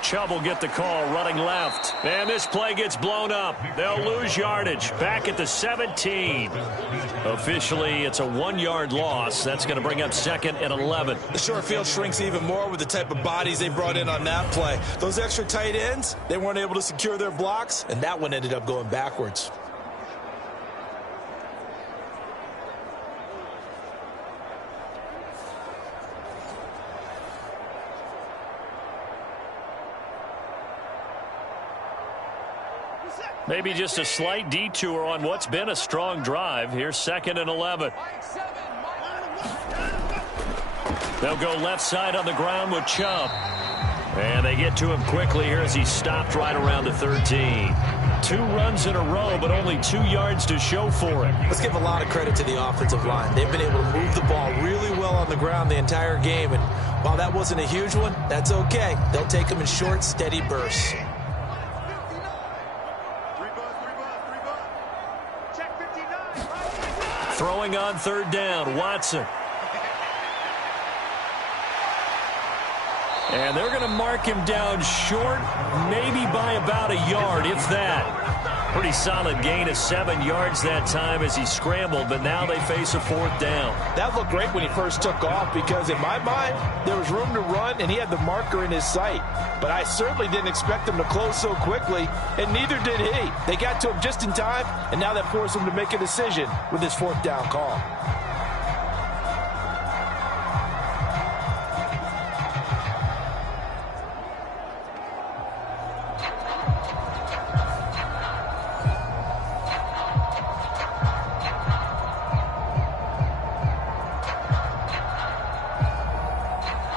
Chubb will get the call running left. And this play gets blown up. They'll lose yardage. Back at the 17. Officially, it's a 1-yard loss. That's going to bring up 2nd and 11. The short field shrinks even more with the type of bodies they brought in on that play. Those extra tight ends, they weren't able to secure their blocks, and that one ended up going backwards. Maybe just a slight detour on what's been a strong drive. Here's 2nd and 11. They'll go left side on the ground with Chubb. And they get to him quickly here as he stopped right around the 13. 2 runs in a row, but only 2 yards to show for it. Let's give a lot of credit to the offensive line. They've been able to move the ball really well on the ground the entire game. And while that wasn't a huge one, that's okay. They'll take them in short, steady bursts. Throwing on 3rd down, Watson. And they're going to mark him down short, maybe by about a yard, if that. Pretty solid gain of 7 yards that time as he scrambled, but now they face a 4th down. That looked great when he first took off, because in my mind, there was room to run, and he had the marker in his sight. But I certainly didn't expect him to close so quickly, and neither did he. They got to him just in time, and now that forced him to make a decision with his 4th down call.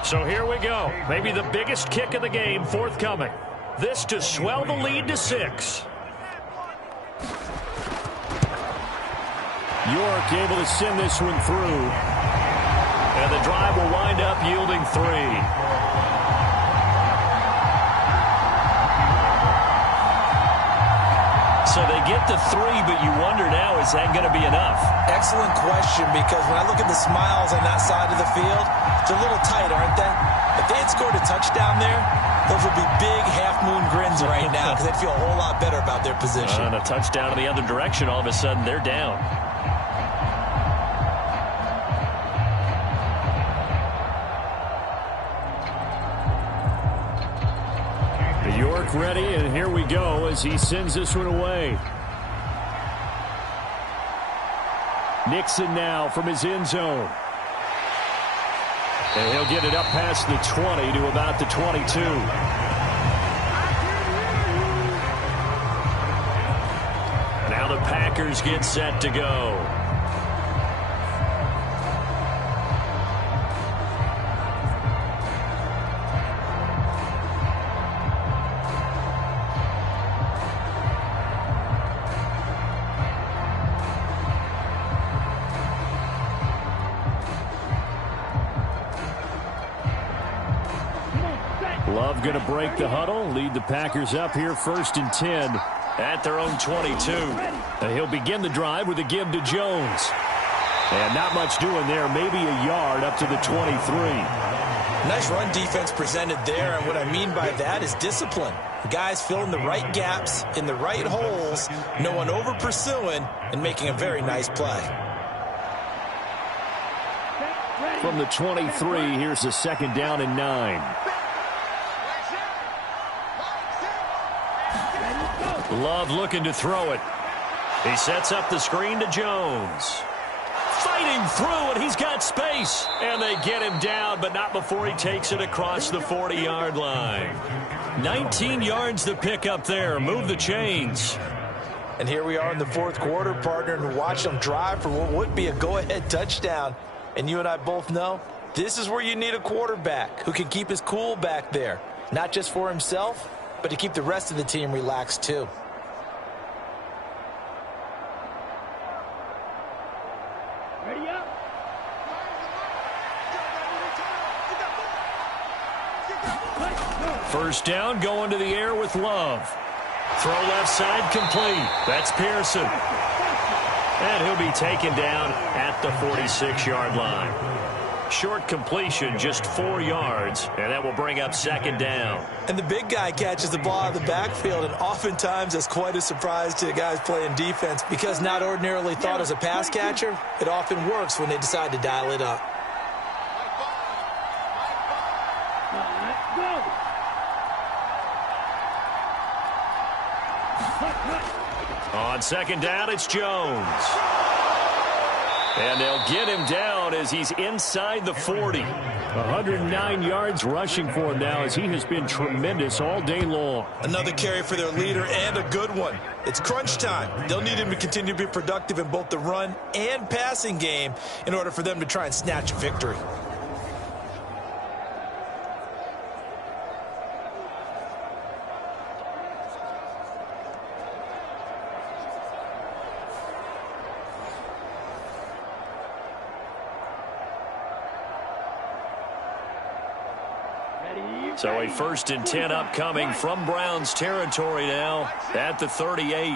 So here we go. Maybe the biggest kick of the game forthcoming. This to swell the lead to 6. York able to send this one through. And the drive will wind up yielding 3. So they get to 3, but you wonder now, is that going to be enough? Excellent question, because when I look at the smiles on that side of the field, they're a little tight, aren't they? If they had scored a touchdown there, those would be big half-moon grins right now, because they'd feel a whole lot better about their position. And a touchdown in the other direction, all of a sudden they're down. York ready, and here we go as he sends this one away. Nixon now from his end zone. And he'll get it up past the 20 to about the 22. Now the Packers get set to go. Love going to break the huddle, lead the Packers up here 1st and 10 at their own 22. He'll begin the drive with a give to Jones. And not much doing there, maybe a yard up to the 23. Nice run defense presented there, and what I mean by that is discipline. Guys filling the right gaps in the right holes, no one over pursuing, and making a very nice play. From the 23, here's the 2nd down and 9. Love looking to throw it. He sets up the screen to Jones. Fighting through, and he's got space. And they get him down, but not before he takes it across the 40-yard line. 19 yards to pick up there. Move the chains. And here we are in the 4th quarter, partner, and watch them drive for what would be a go-ahead touchdown. And you and I both know This is where you need a quarterback who can keep his cool back there. Not just for himself, but to keep the rest of the team relaxed too. Ready up. First down, going to the air with Love. Throw left side complete. That's Pearson. And he'll be taken down at the 46-yard line. Short completion, just 4 yards, and that will bring up second down. And the big guy catches the ball out of the backfield, and oftentimes that's quite a surprise to the guys playing defense because not ordinarily thought as a pass catcher, it often works when they decide to dial it up. On second down, it's Jones. And they'll get him down as he's inside the 40. 109 yards rushing for him now as he has been tremendous all day long. Another carry for their leader and a good one. It's crunch time. They'll need him to continue to be productive in both the run and passing game in order for them to try and snatch a victory. So a 1st and 10 upcoming from Browns territory now at the 38.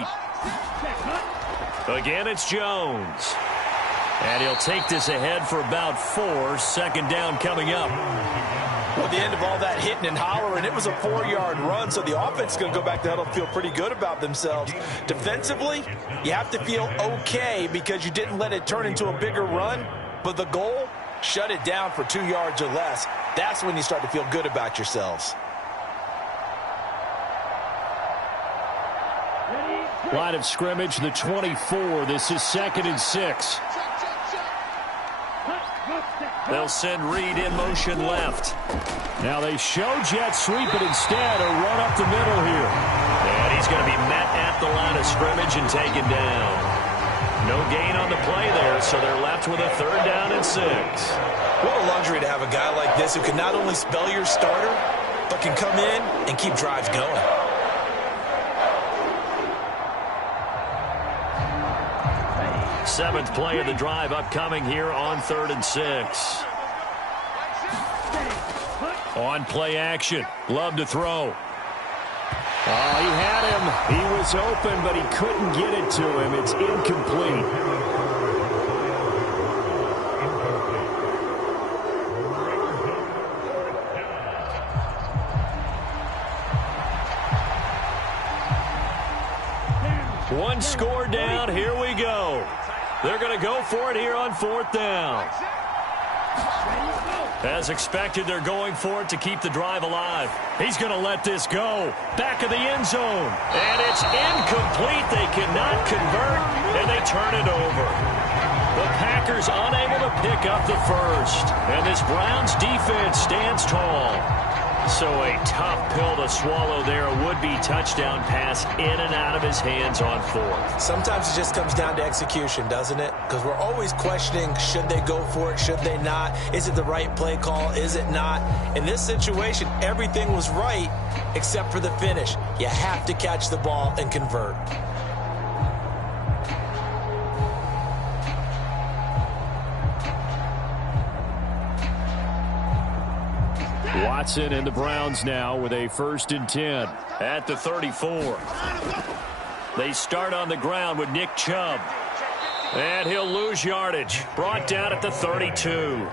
Again, it's Jones. And he'll take this ahead for about 4. Second down coming up. Well, at the end of all that hitting and hollering, it was a 4-yard run, so the offense is going to go back to huddle and feel pretty good about themselves. Defensively, you have to feel okay because you didn't let it turn into a bigger run, but the goal, shut it down for 2 yards or less. That's when you start to feel good about yourselves. Line of scrimmage, the 24. This is 2nd and 6. They'll send Reed in motion left. Now they show jet sweep, but instead a run up the middle here. And he's going to be met at the line of scrimmage and taken down. No gain on the play there, so they're left with a 3rd down and 6. What a luxury to have a guy like this who can not only spell your starter, but can come in and keep drives going. Seventh play of the drive upcoming here on 3rd and 6. On play action. Love to throw. Oh, he had him. He was open, but he couldn't get it to him. It's incomplete. One score down. Here we go. They're going to go for it here on 4th down. As expected, they're going for it to keep the drive alive. He's going to let this go. Back of the end zone. And it's incomplete. They cannot convert, and they turn it over. The Packers unable to pick up the first. And this Browns defense stands tall. So a tough pill to swallow there. A would-be touchdown pass in and out of his hands on 4th. Sometimes it just comes down to execution, doesn't it? Because we're always questioning, should they go for it, should they not? Is it the right play call, is it not? In this situation, everything was right except for the finish. You have to catch the ball and convert. Watson and the Browns now with a 1st and 10 at the 34. They start on the ground with Nick Chubb. And he'll lose yardage. Brought down at the 32.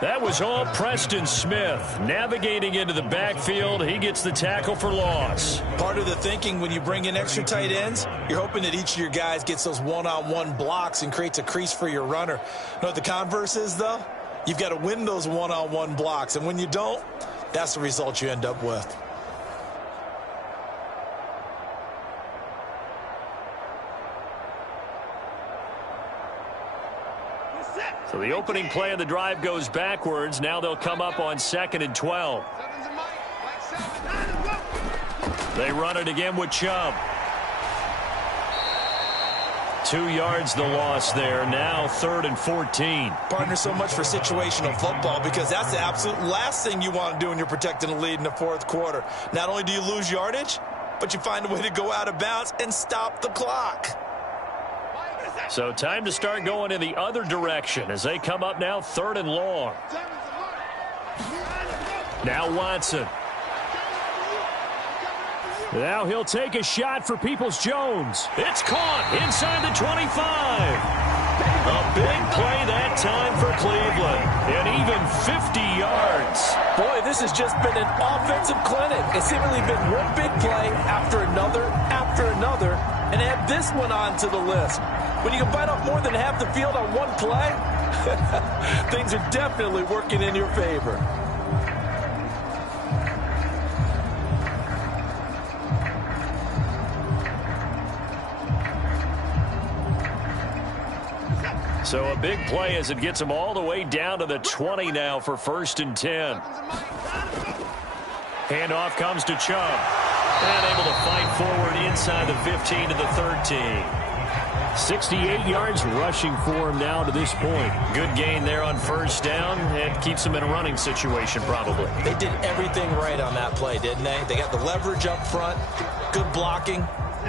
That was all Preston Smith. Navigating into the backfield, he gets the tackle for loss. Part of the thinking when you bring in extra tight ends, you're hoping that each of your guys gets those one-on-one blocks and creates a crease for your runner. You know what the converse is, though? You've got to win those one-on-one blocks, and when you don't, that's the result you end up with. So the opening play of the drive goes backwards. Now they'll come up on 2nd and 12. They run it again with Chubb. 2 yards the loss there. Now 3rd and 14. Partner, so much for situational football because that's the absolute last thing you want to do when you're protecting a lead in the fourth quarter. Not only do you lose yardage, but you find a way to go out of bounds and stop the clock. So time to start going in the other direction as they come up now 3rd and long. Now Watson. Now he'll take a shot for Peoples-Jones. It's caught inside the 25. A big play that time for Cleveland. And even 50 yards. Boy, this has just been an offensive clinic. It's seemingly been one big play after another, and add this one onto the list. When you can bite off more than half the field on one play, things are definitely working in your favor. So a big play as it gets them all the way down to the 20 now for 1st and 10. Handoff comes to Chubb. And able to fight forward inside the 15 to the 13. 68 yards rushing for him now to this point. Good gain there on 1st down. It keeps him in a running situation probably. They did everything right on that play, didn't they? They got the leverage up front, good blocking,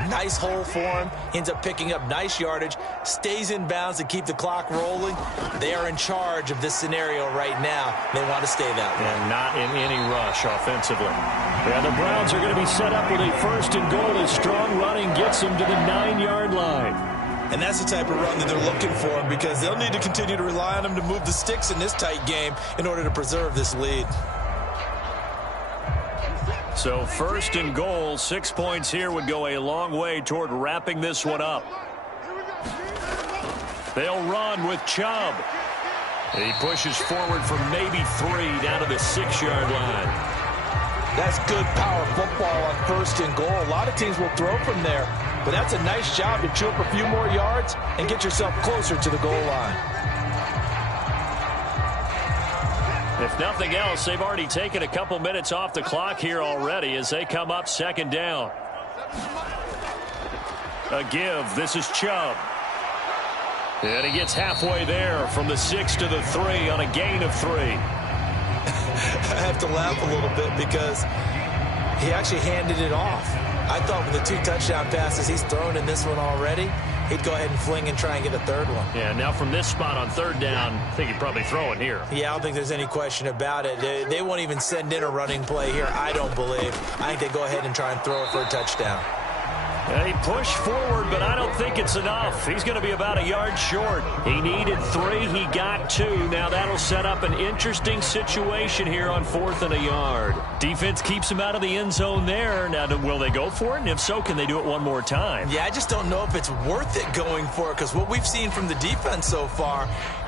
nice hole for him. Ends up picking up nice yardage, stays in bounds to keep the clock rolling. They are in charge of this scenario right now. They want to stay that way. And not in any rush offensively. Yeah, the Browns are going to be set up with a 1st and goal as strong running gets them to the 9-yard line. And that's the type of run that they're looking for because they'll need to continue to rely on them to move the sticks in this tight game in order to preserve this lead. So 1st and goal, 6 points here would go a long way toward wrapping this one up. They'll run with Chubb. He pushes forward for maybe 3 down to the 6-yard line. That's good power football on 1st and goal. A lot of teams will throw from there, but that's a nice job to chew up a few more yards and get yourself closer to the goal line. If nothing else, they've already taken a couple minutes off the clock here already as they come up 2nd down. A give. This is Chubb. And he gets halfway there from the 6 to the 3 on a gain of 3. I have to laugh a little bit because he actually handed it off. I thought with the 2 touchdown passes he's thrown in this one already, he'd go ahead and fling and try and get a 3rd one. Yeah, now from this spot on 3rd down, I think he'd probably throw it here. Yeah, I don't think there's any question about it. They won't even send in a running play here, I don't believe. I think they go ahead and try and throw it for a touchdown. He pushed forward, but I don't think it's enough. He's going to be about a yard short. He needed 3. He got 2. Now that'll set up an interesting situation here on 4th and a yard. Defense keeps him out of the end zone there. Now, will they go for it? And if so, can they do it one more time? Yeah, I just don't know if it's worth it going for it because what we've seen from the defense so far,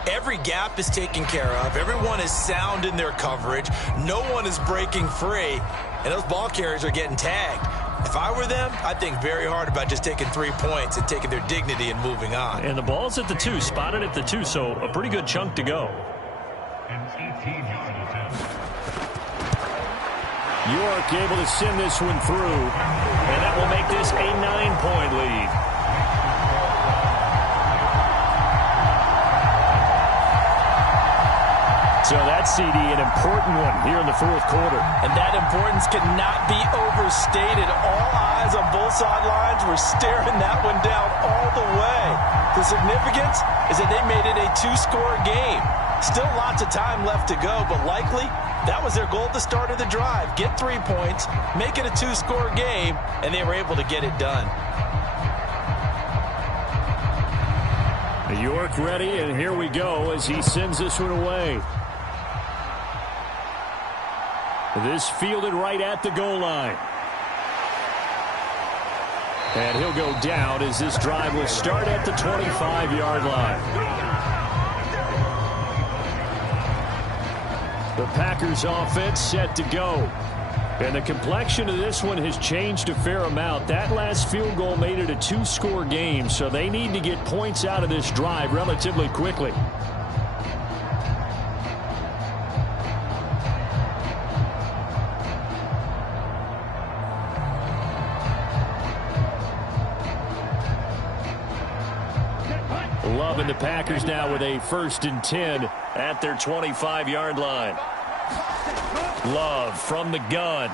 every gap is taken care of. Everyone is sound in their coverage. No one is breaking free, and those ball carriers are getting tagged. If I were them, I'd think very hard about just taking 3 points and taking their dignity and moving on. And the ball's at the 2, spotted at the 2, so a pretty good chunk to go. York able to send this one through, and that will make this a 9-point lead. So that CD, an important one here in the 4th quarter. And that importance cannot be overstated. All eyes on both sidelines were staring that one down all the way. The significance is that they made it a 2-score game. Still lots of time left to go, but likely that was their goal at the start of the drive. Get 3 points, make it a 2-score game, and they were able to get it done. York ready, and here we go as he sends this one away. This fielded right at the goal line. And he'll go down as this drive will start at the 25-yard line. The Packers offense set to go. And the complexion of this one has changed a fair amount. That last field goal made it a 2-score game, so they need to get points out of this drive relatively quickly. Love and the Packers now with a 1st and 10 at their 25-yard line. Love from the gun.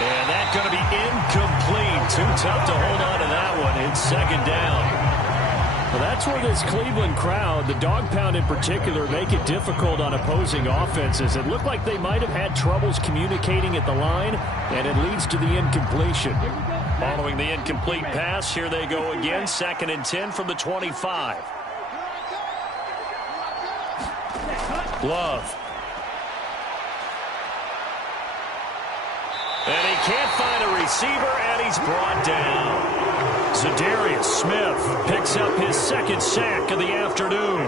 And that's going to be incomplete. Too tough to hold on to that one. It's 2nd down. Well, that's where this Cleveland crowd, the dog pound in particular, make it difficult on opposing offenses. It looked like they might have had troubles communicating at the line, and it leads to the incompletion. Following the incomplete pass, here they go again. 2nd and 10 from the 25. Love. And he can't find a receiver, and he's brought down. Zadarius Smith picks up his 2nd sack of the afternoon.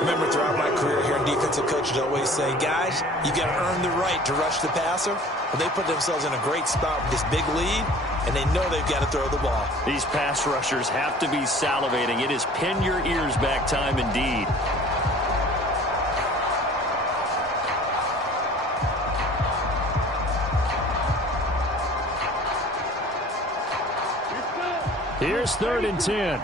Remember, throughout my career here, defensive coaches always say, guys, you got to earn the right to rush the passer. Well, they put themselves in a great spot with this big lead, and they know they've got to throw the ball. These pass rushers have to be salivating. It is pin your ears back time indeed. Here's 3rd and 10.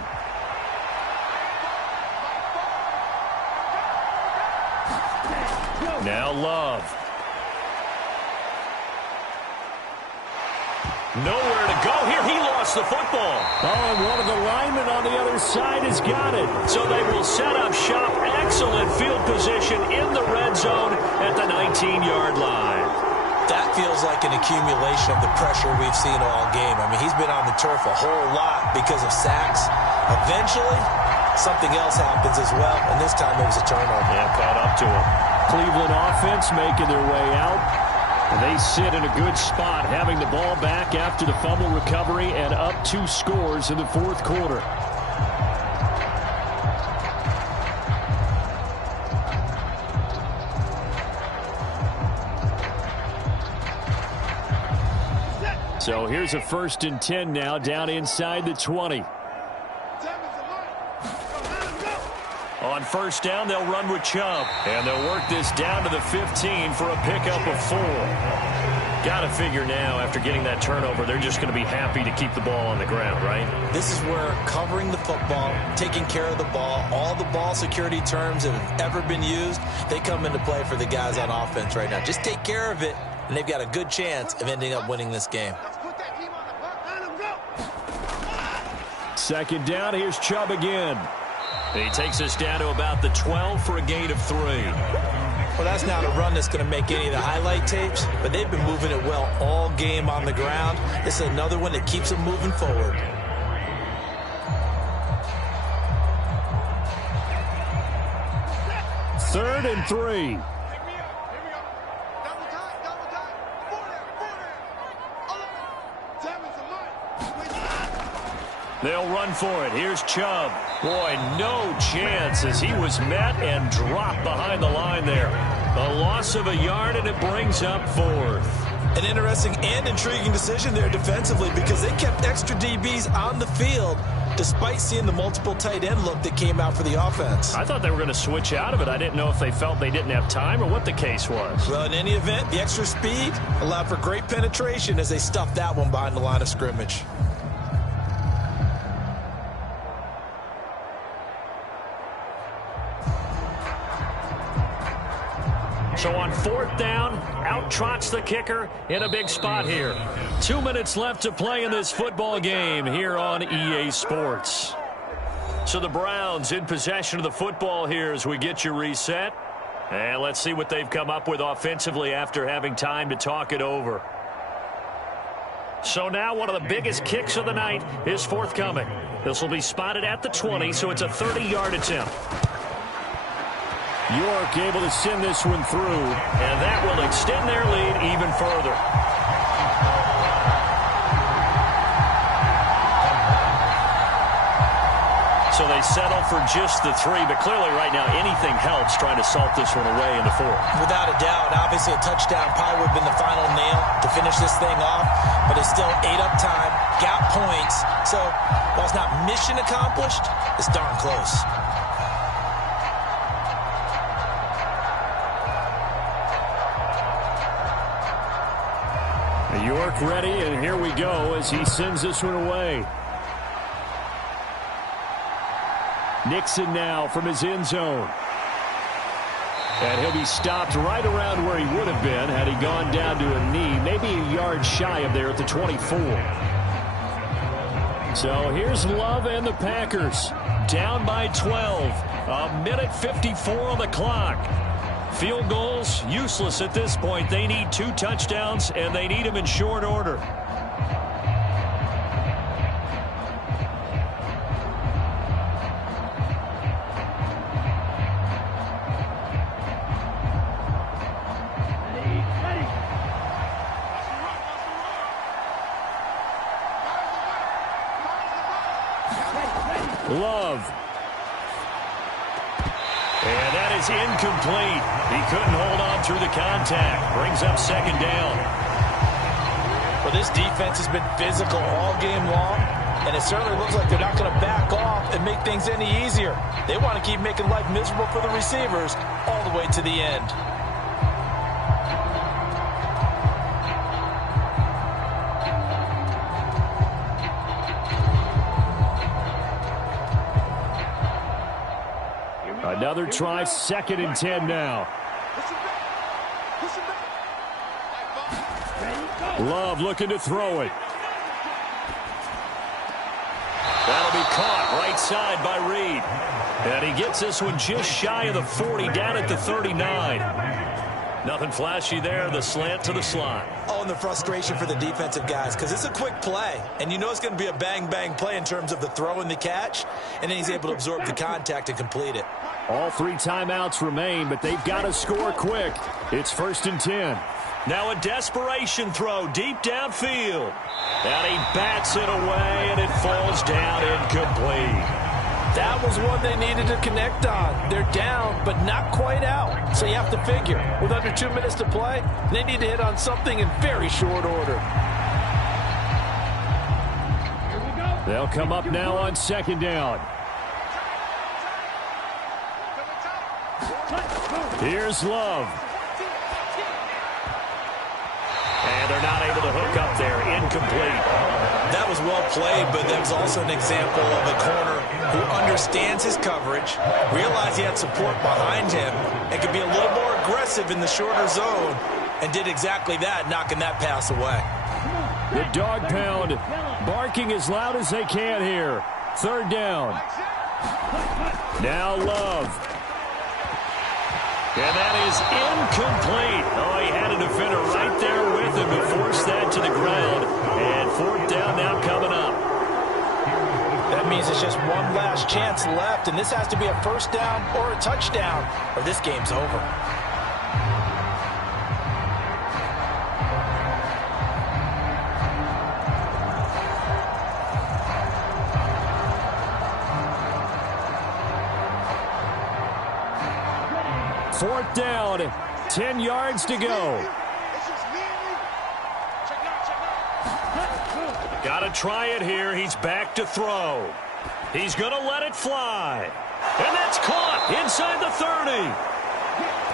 Now Love. Nowhere to go here. He lost the football. Oh, and one of the linemen on the other side has got it. So they will set up shop. Excellent field position in the red zone at the 19-yard line. That feels like an accumulation of the pressure we've seen all game. I mean, he's been on the turf a whole lot because of sacks. Eventually, something else happens as well, and this time it was a turnover. Yeah, caught up to him. Cleveland offense making their way out. They sit in a good spot, having the ball back after the fumble recovery and up 2 scores in the 4th quarter. So here's a 1st and 10 now down inside the 20. On 1st down, they'll run with Chubb. And they'll work this down to the 15 for a pickup of 4. Got to figure now, after getting that turnover, they're just going to be happy to keep the ball on the ground, right? This is where covering the football, taking care of the ball, all the ball security terms that have ever been used, they come into play for the guys on offense right now. Just take care of it, and they've got a good chance of ending up winning this game. 2nd down, here's Chubb again. He takes us down to about the 12 for a gain of 3. Well, that's not a run that's going to make any of the highlight tapes, but they've been moving it well all game on the ground. This is another one that keeps them moving forward. Third and 3. They'll run for it. Here's Chubb. Boy, no chance as he was met and dropped behind the line there. A loss of a yard, and it brings up 4th. An interesting and intriguing decision there defensively because they kept extra DBs on the field despite seeing the multiple tight end look that came out for the offense. I thought they were going to switch out of it. I didn't know if they felt they didn't have time or what the case was. Well, in any event, the extra speed allowed for great penetration as they stuffed that one behind the line of scrimmage. So on 4th down, out trots the kicker in a big spot here. 2 minutes left to play in this football game here on EA Sports. So the Browns in possession of the football here as we get you reset. And let's see what they've come up with offensively after having time to talk it over. So now one of the biggest kicks of the night is forthcoming. This will be spotted at the 20, so it's a 30-yard attempt. York able to send this one through. And that will extend their lead even further. So they settle for just the 3, but clearly right now anything helps trying to salt this one away in the 4th. Without a doubt, obviously a touchdown probably would have been the final nail to finish this thing off, but it's still ate up time, got points. So while it's not mission accomplished, it's darn close. York ready, and here we go as he sends this one away. Nixon now from his end zone. And he'll be stopped right around where he would have been had he gone down to a knee, maybe a yard shy of there at the 24. So here's Love and the Packers. Down by 12. A minute 54 on the clock. Field goals, useless at this point. They need 2 touchdowns, and they need them in short order. Love. And that is incomplete. He couldn't hold on through the contact. Brings up second down. Well, this defense has been physical all game long, and it certainly looks like they're not going to back off and make things any easier. They want to keep making life miserable for the receivers all the way to the end. Another try, 2nd and 10 now. Love looking to throw it. That'll be caught right side by Reed. And he gets this one just shy of the 40, down at the 39. Nothing flashy there, the slant to the slot. Oh, and the frustration for the defensive guys, because it's a quick play, and you know it's going to be a bang-bang play in terms of the throw and the catch, and then he's able to absorb the contact and complete it. All 3 timeouts remain, but they've got to score quick. It's 1st and 10. Now a desperation throw deep downfield. And he bats it away, and it falls down incomplete. That was one they needed to connect on. They're down, but not quite out. So you have to figure, with under 2 minutes to play, they need to hit on something in very short order. They'll come up now on 2nd down. Here's Love. And they're not able to hook up there. Incomplete. That was well played, but that was also an example of a corner who understands his coverage, realized he had support behind him, and could be a little more aggressive in the shorter zone, and did exactly that, knocking that pass away. The dog pound barking as loud as they can here. 3rd down. Now Love. And that is incomplete. Oh, he had a defender right there with him to force that to the ground. And 4th down now coming up. That means it's just one last chance left, and this has to be a 1st down or a touchdown, or this game's over. Fourth down, 10 yards to go. Got to try it here. He's back to throw. He's going to let it fly. And that's caught inside the 30.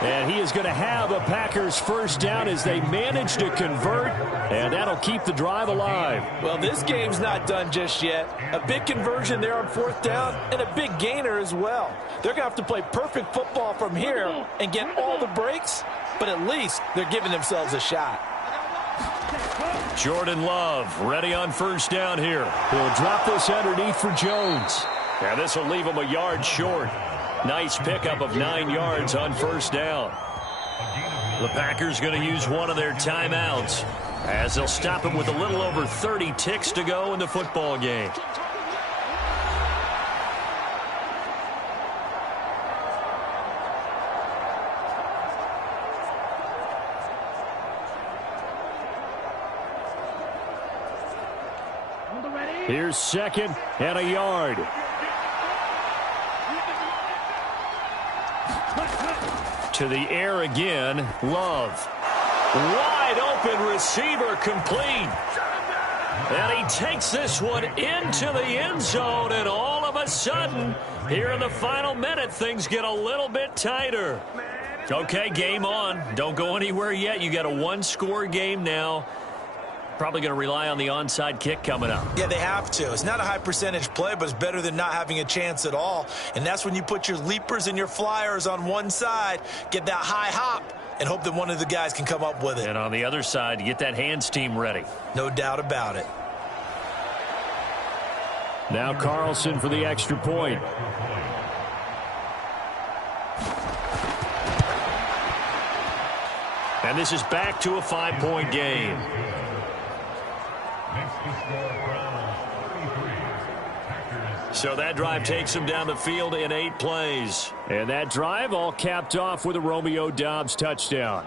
And he is going to have a Packers 1st down as they manage to convert, and that'll keep the drive alive. Well, this game's not done just yet. A big conversion there on 4th down and a big gainer as well. They're going to have to play perfect football from here and get all the breaks, but at least they're giving themselves a shot. Jordan Love ready on 1st down here. He'll drop this underneath for Jones. And this will leave him a yard short. Nice pickup of 9 yards on 1st down. The Packers going to use one of their timeouts as they'll stop him with a little over 30 ticks to go in the football game. Here's 2nd and a yard. To the air again, Love. Wide open receiver complete. And he takes this one into the end zone, and all of a sudden, here in the final minute, things get a little bit tighter. Okay, game on. Don't go anywhere yet. You got a 1-score game now. probably going to rely on the onside kick coming up. Yeah, they have to. It's not a high percentage play, but it's better than not having a chance at all. And that's when you put your leapers and your flyers on one side, get that high hop, and hope that one of the guys can come up with it. And on the other side, you get that hands team ready. No doubt about it. Now Carlson for the extra point. And this is back to a 5-point game. So that drive takes them down the field in 8 plays. And that drive all capped off with a Romeo Doubs touchdown.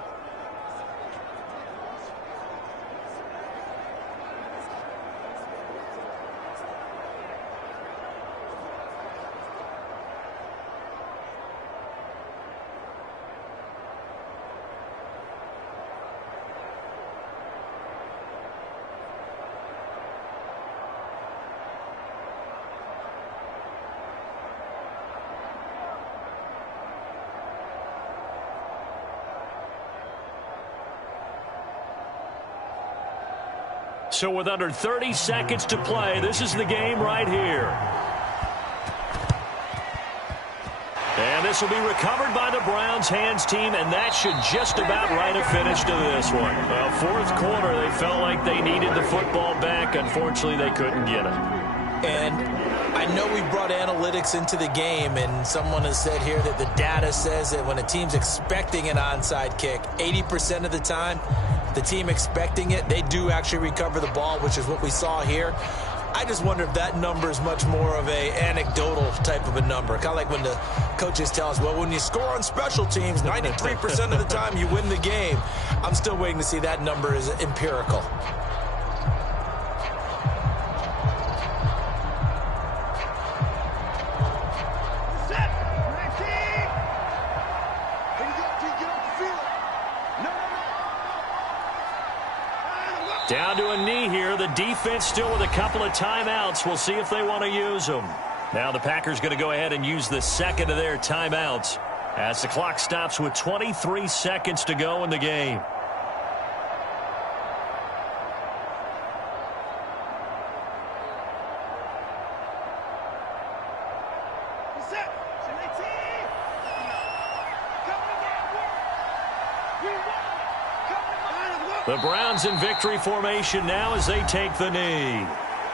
So with under 30 seconds to play, this is the game right here. And this will be recovered by the Browns hands team, and that should just about write a finish to this one. Well, fourth quarter, they felt like they needed the football back. Unfortunately, they couldn't get it. And I know we brought analytics into the game, and someone has said here that the data says that when a team's expecting an onside kick, 80% of the time, the team expecting it, they do actually recover the ball, which is what we saw here. I just wonder if that number is much more of a anecdotal type of a number. Kind of like when the coaches tell us, well, when you score on special teams, 93% of the time you win the game. I'm still waiting to see that number is empirical. Down to a knee here. The defense still with a couple of timeouts. We'll see if they want to use them. Now the Packers going to go ahead and use the second of their timeouts as the clock stops with 23 seconds to go in the game. The Browns in victory formation now as they take the knee.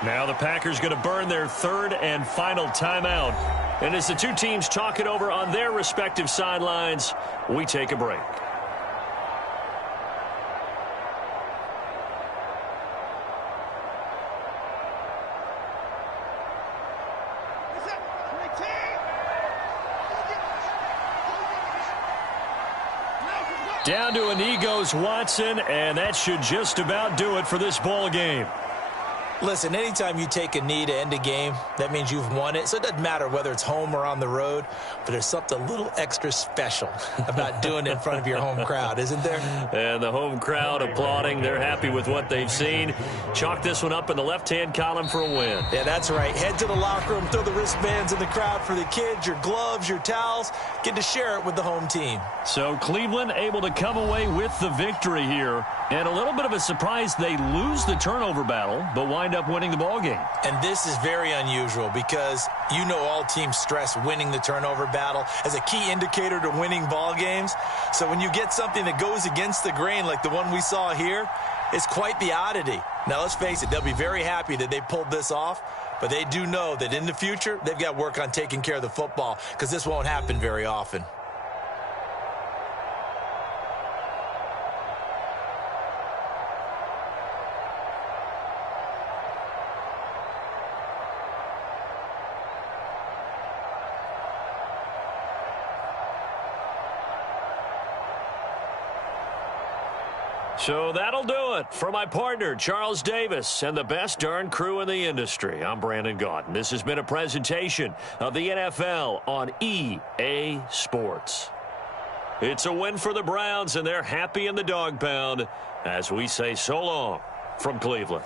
Now the Packers going to burn their third and final timeout. And as the two teams talk it over on their respective sidelines, we take a break. Down to a knee goes Watson, and that should just about do it for this ball game. Listen, anytime you take a knee to end a game, that means you've won it. So it doesn't matter whether it's home or on the road, but there's something a little extra special about doing it in front of your home crowd, isn't there? And the home crowd applauding. They're happy with what they've seen. Chalk this one up in the left-hand column for a win. Yeah, that's right. Head to the locker room, throw the wristbands in the crowd for the kids, your gloves, your towels. Get to share it with the home team. So Cleveland able to come away with the victory here. And a little bit of a surprise, they lose the turnover battle, but wind up winning the ball game. And this is very unusual because you know all teams stress winning the turnover battle as a key indicator to winning ball games. So when you get something that goes against the grain like the one we saw here, it's quite the oddity. Now let's face it, they'll be very happy that they pulled this off, but they do know that in the future they've got to work on taking care of the football because this won't happen very often. So that'll do it for my partner, Charles Davis, and the best darn crew in the industry. I'm Brandon Gaudin. This has been a presentation of the NFL on EA Sports. It's a win for the Browns, and they're happy in the dog pound as we say so long from Cleveland.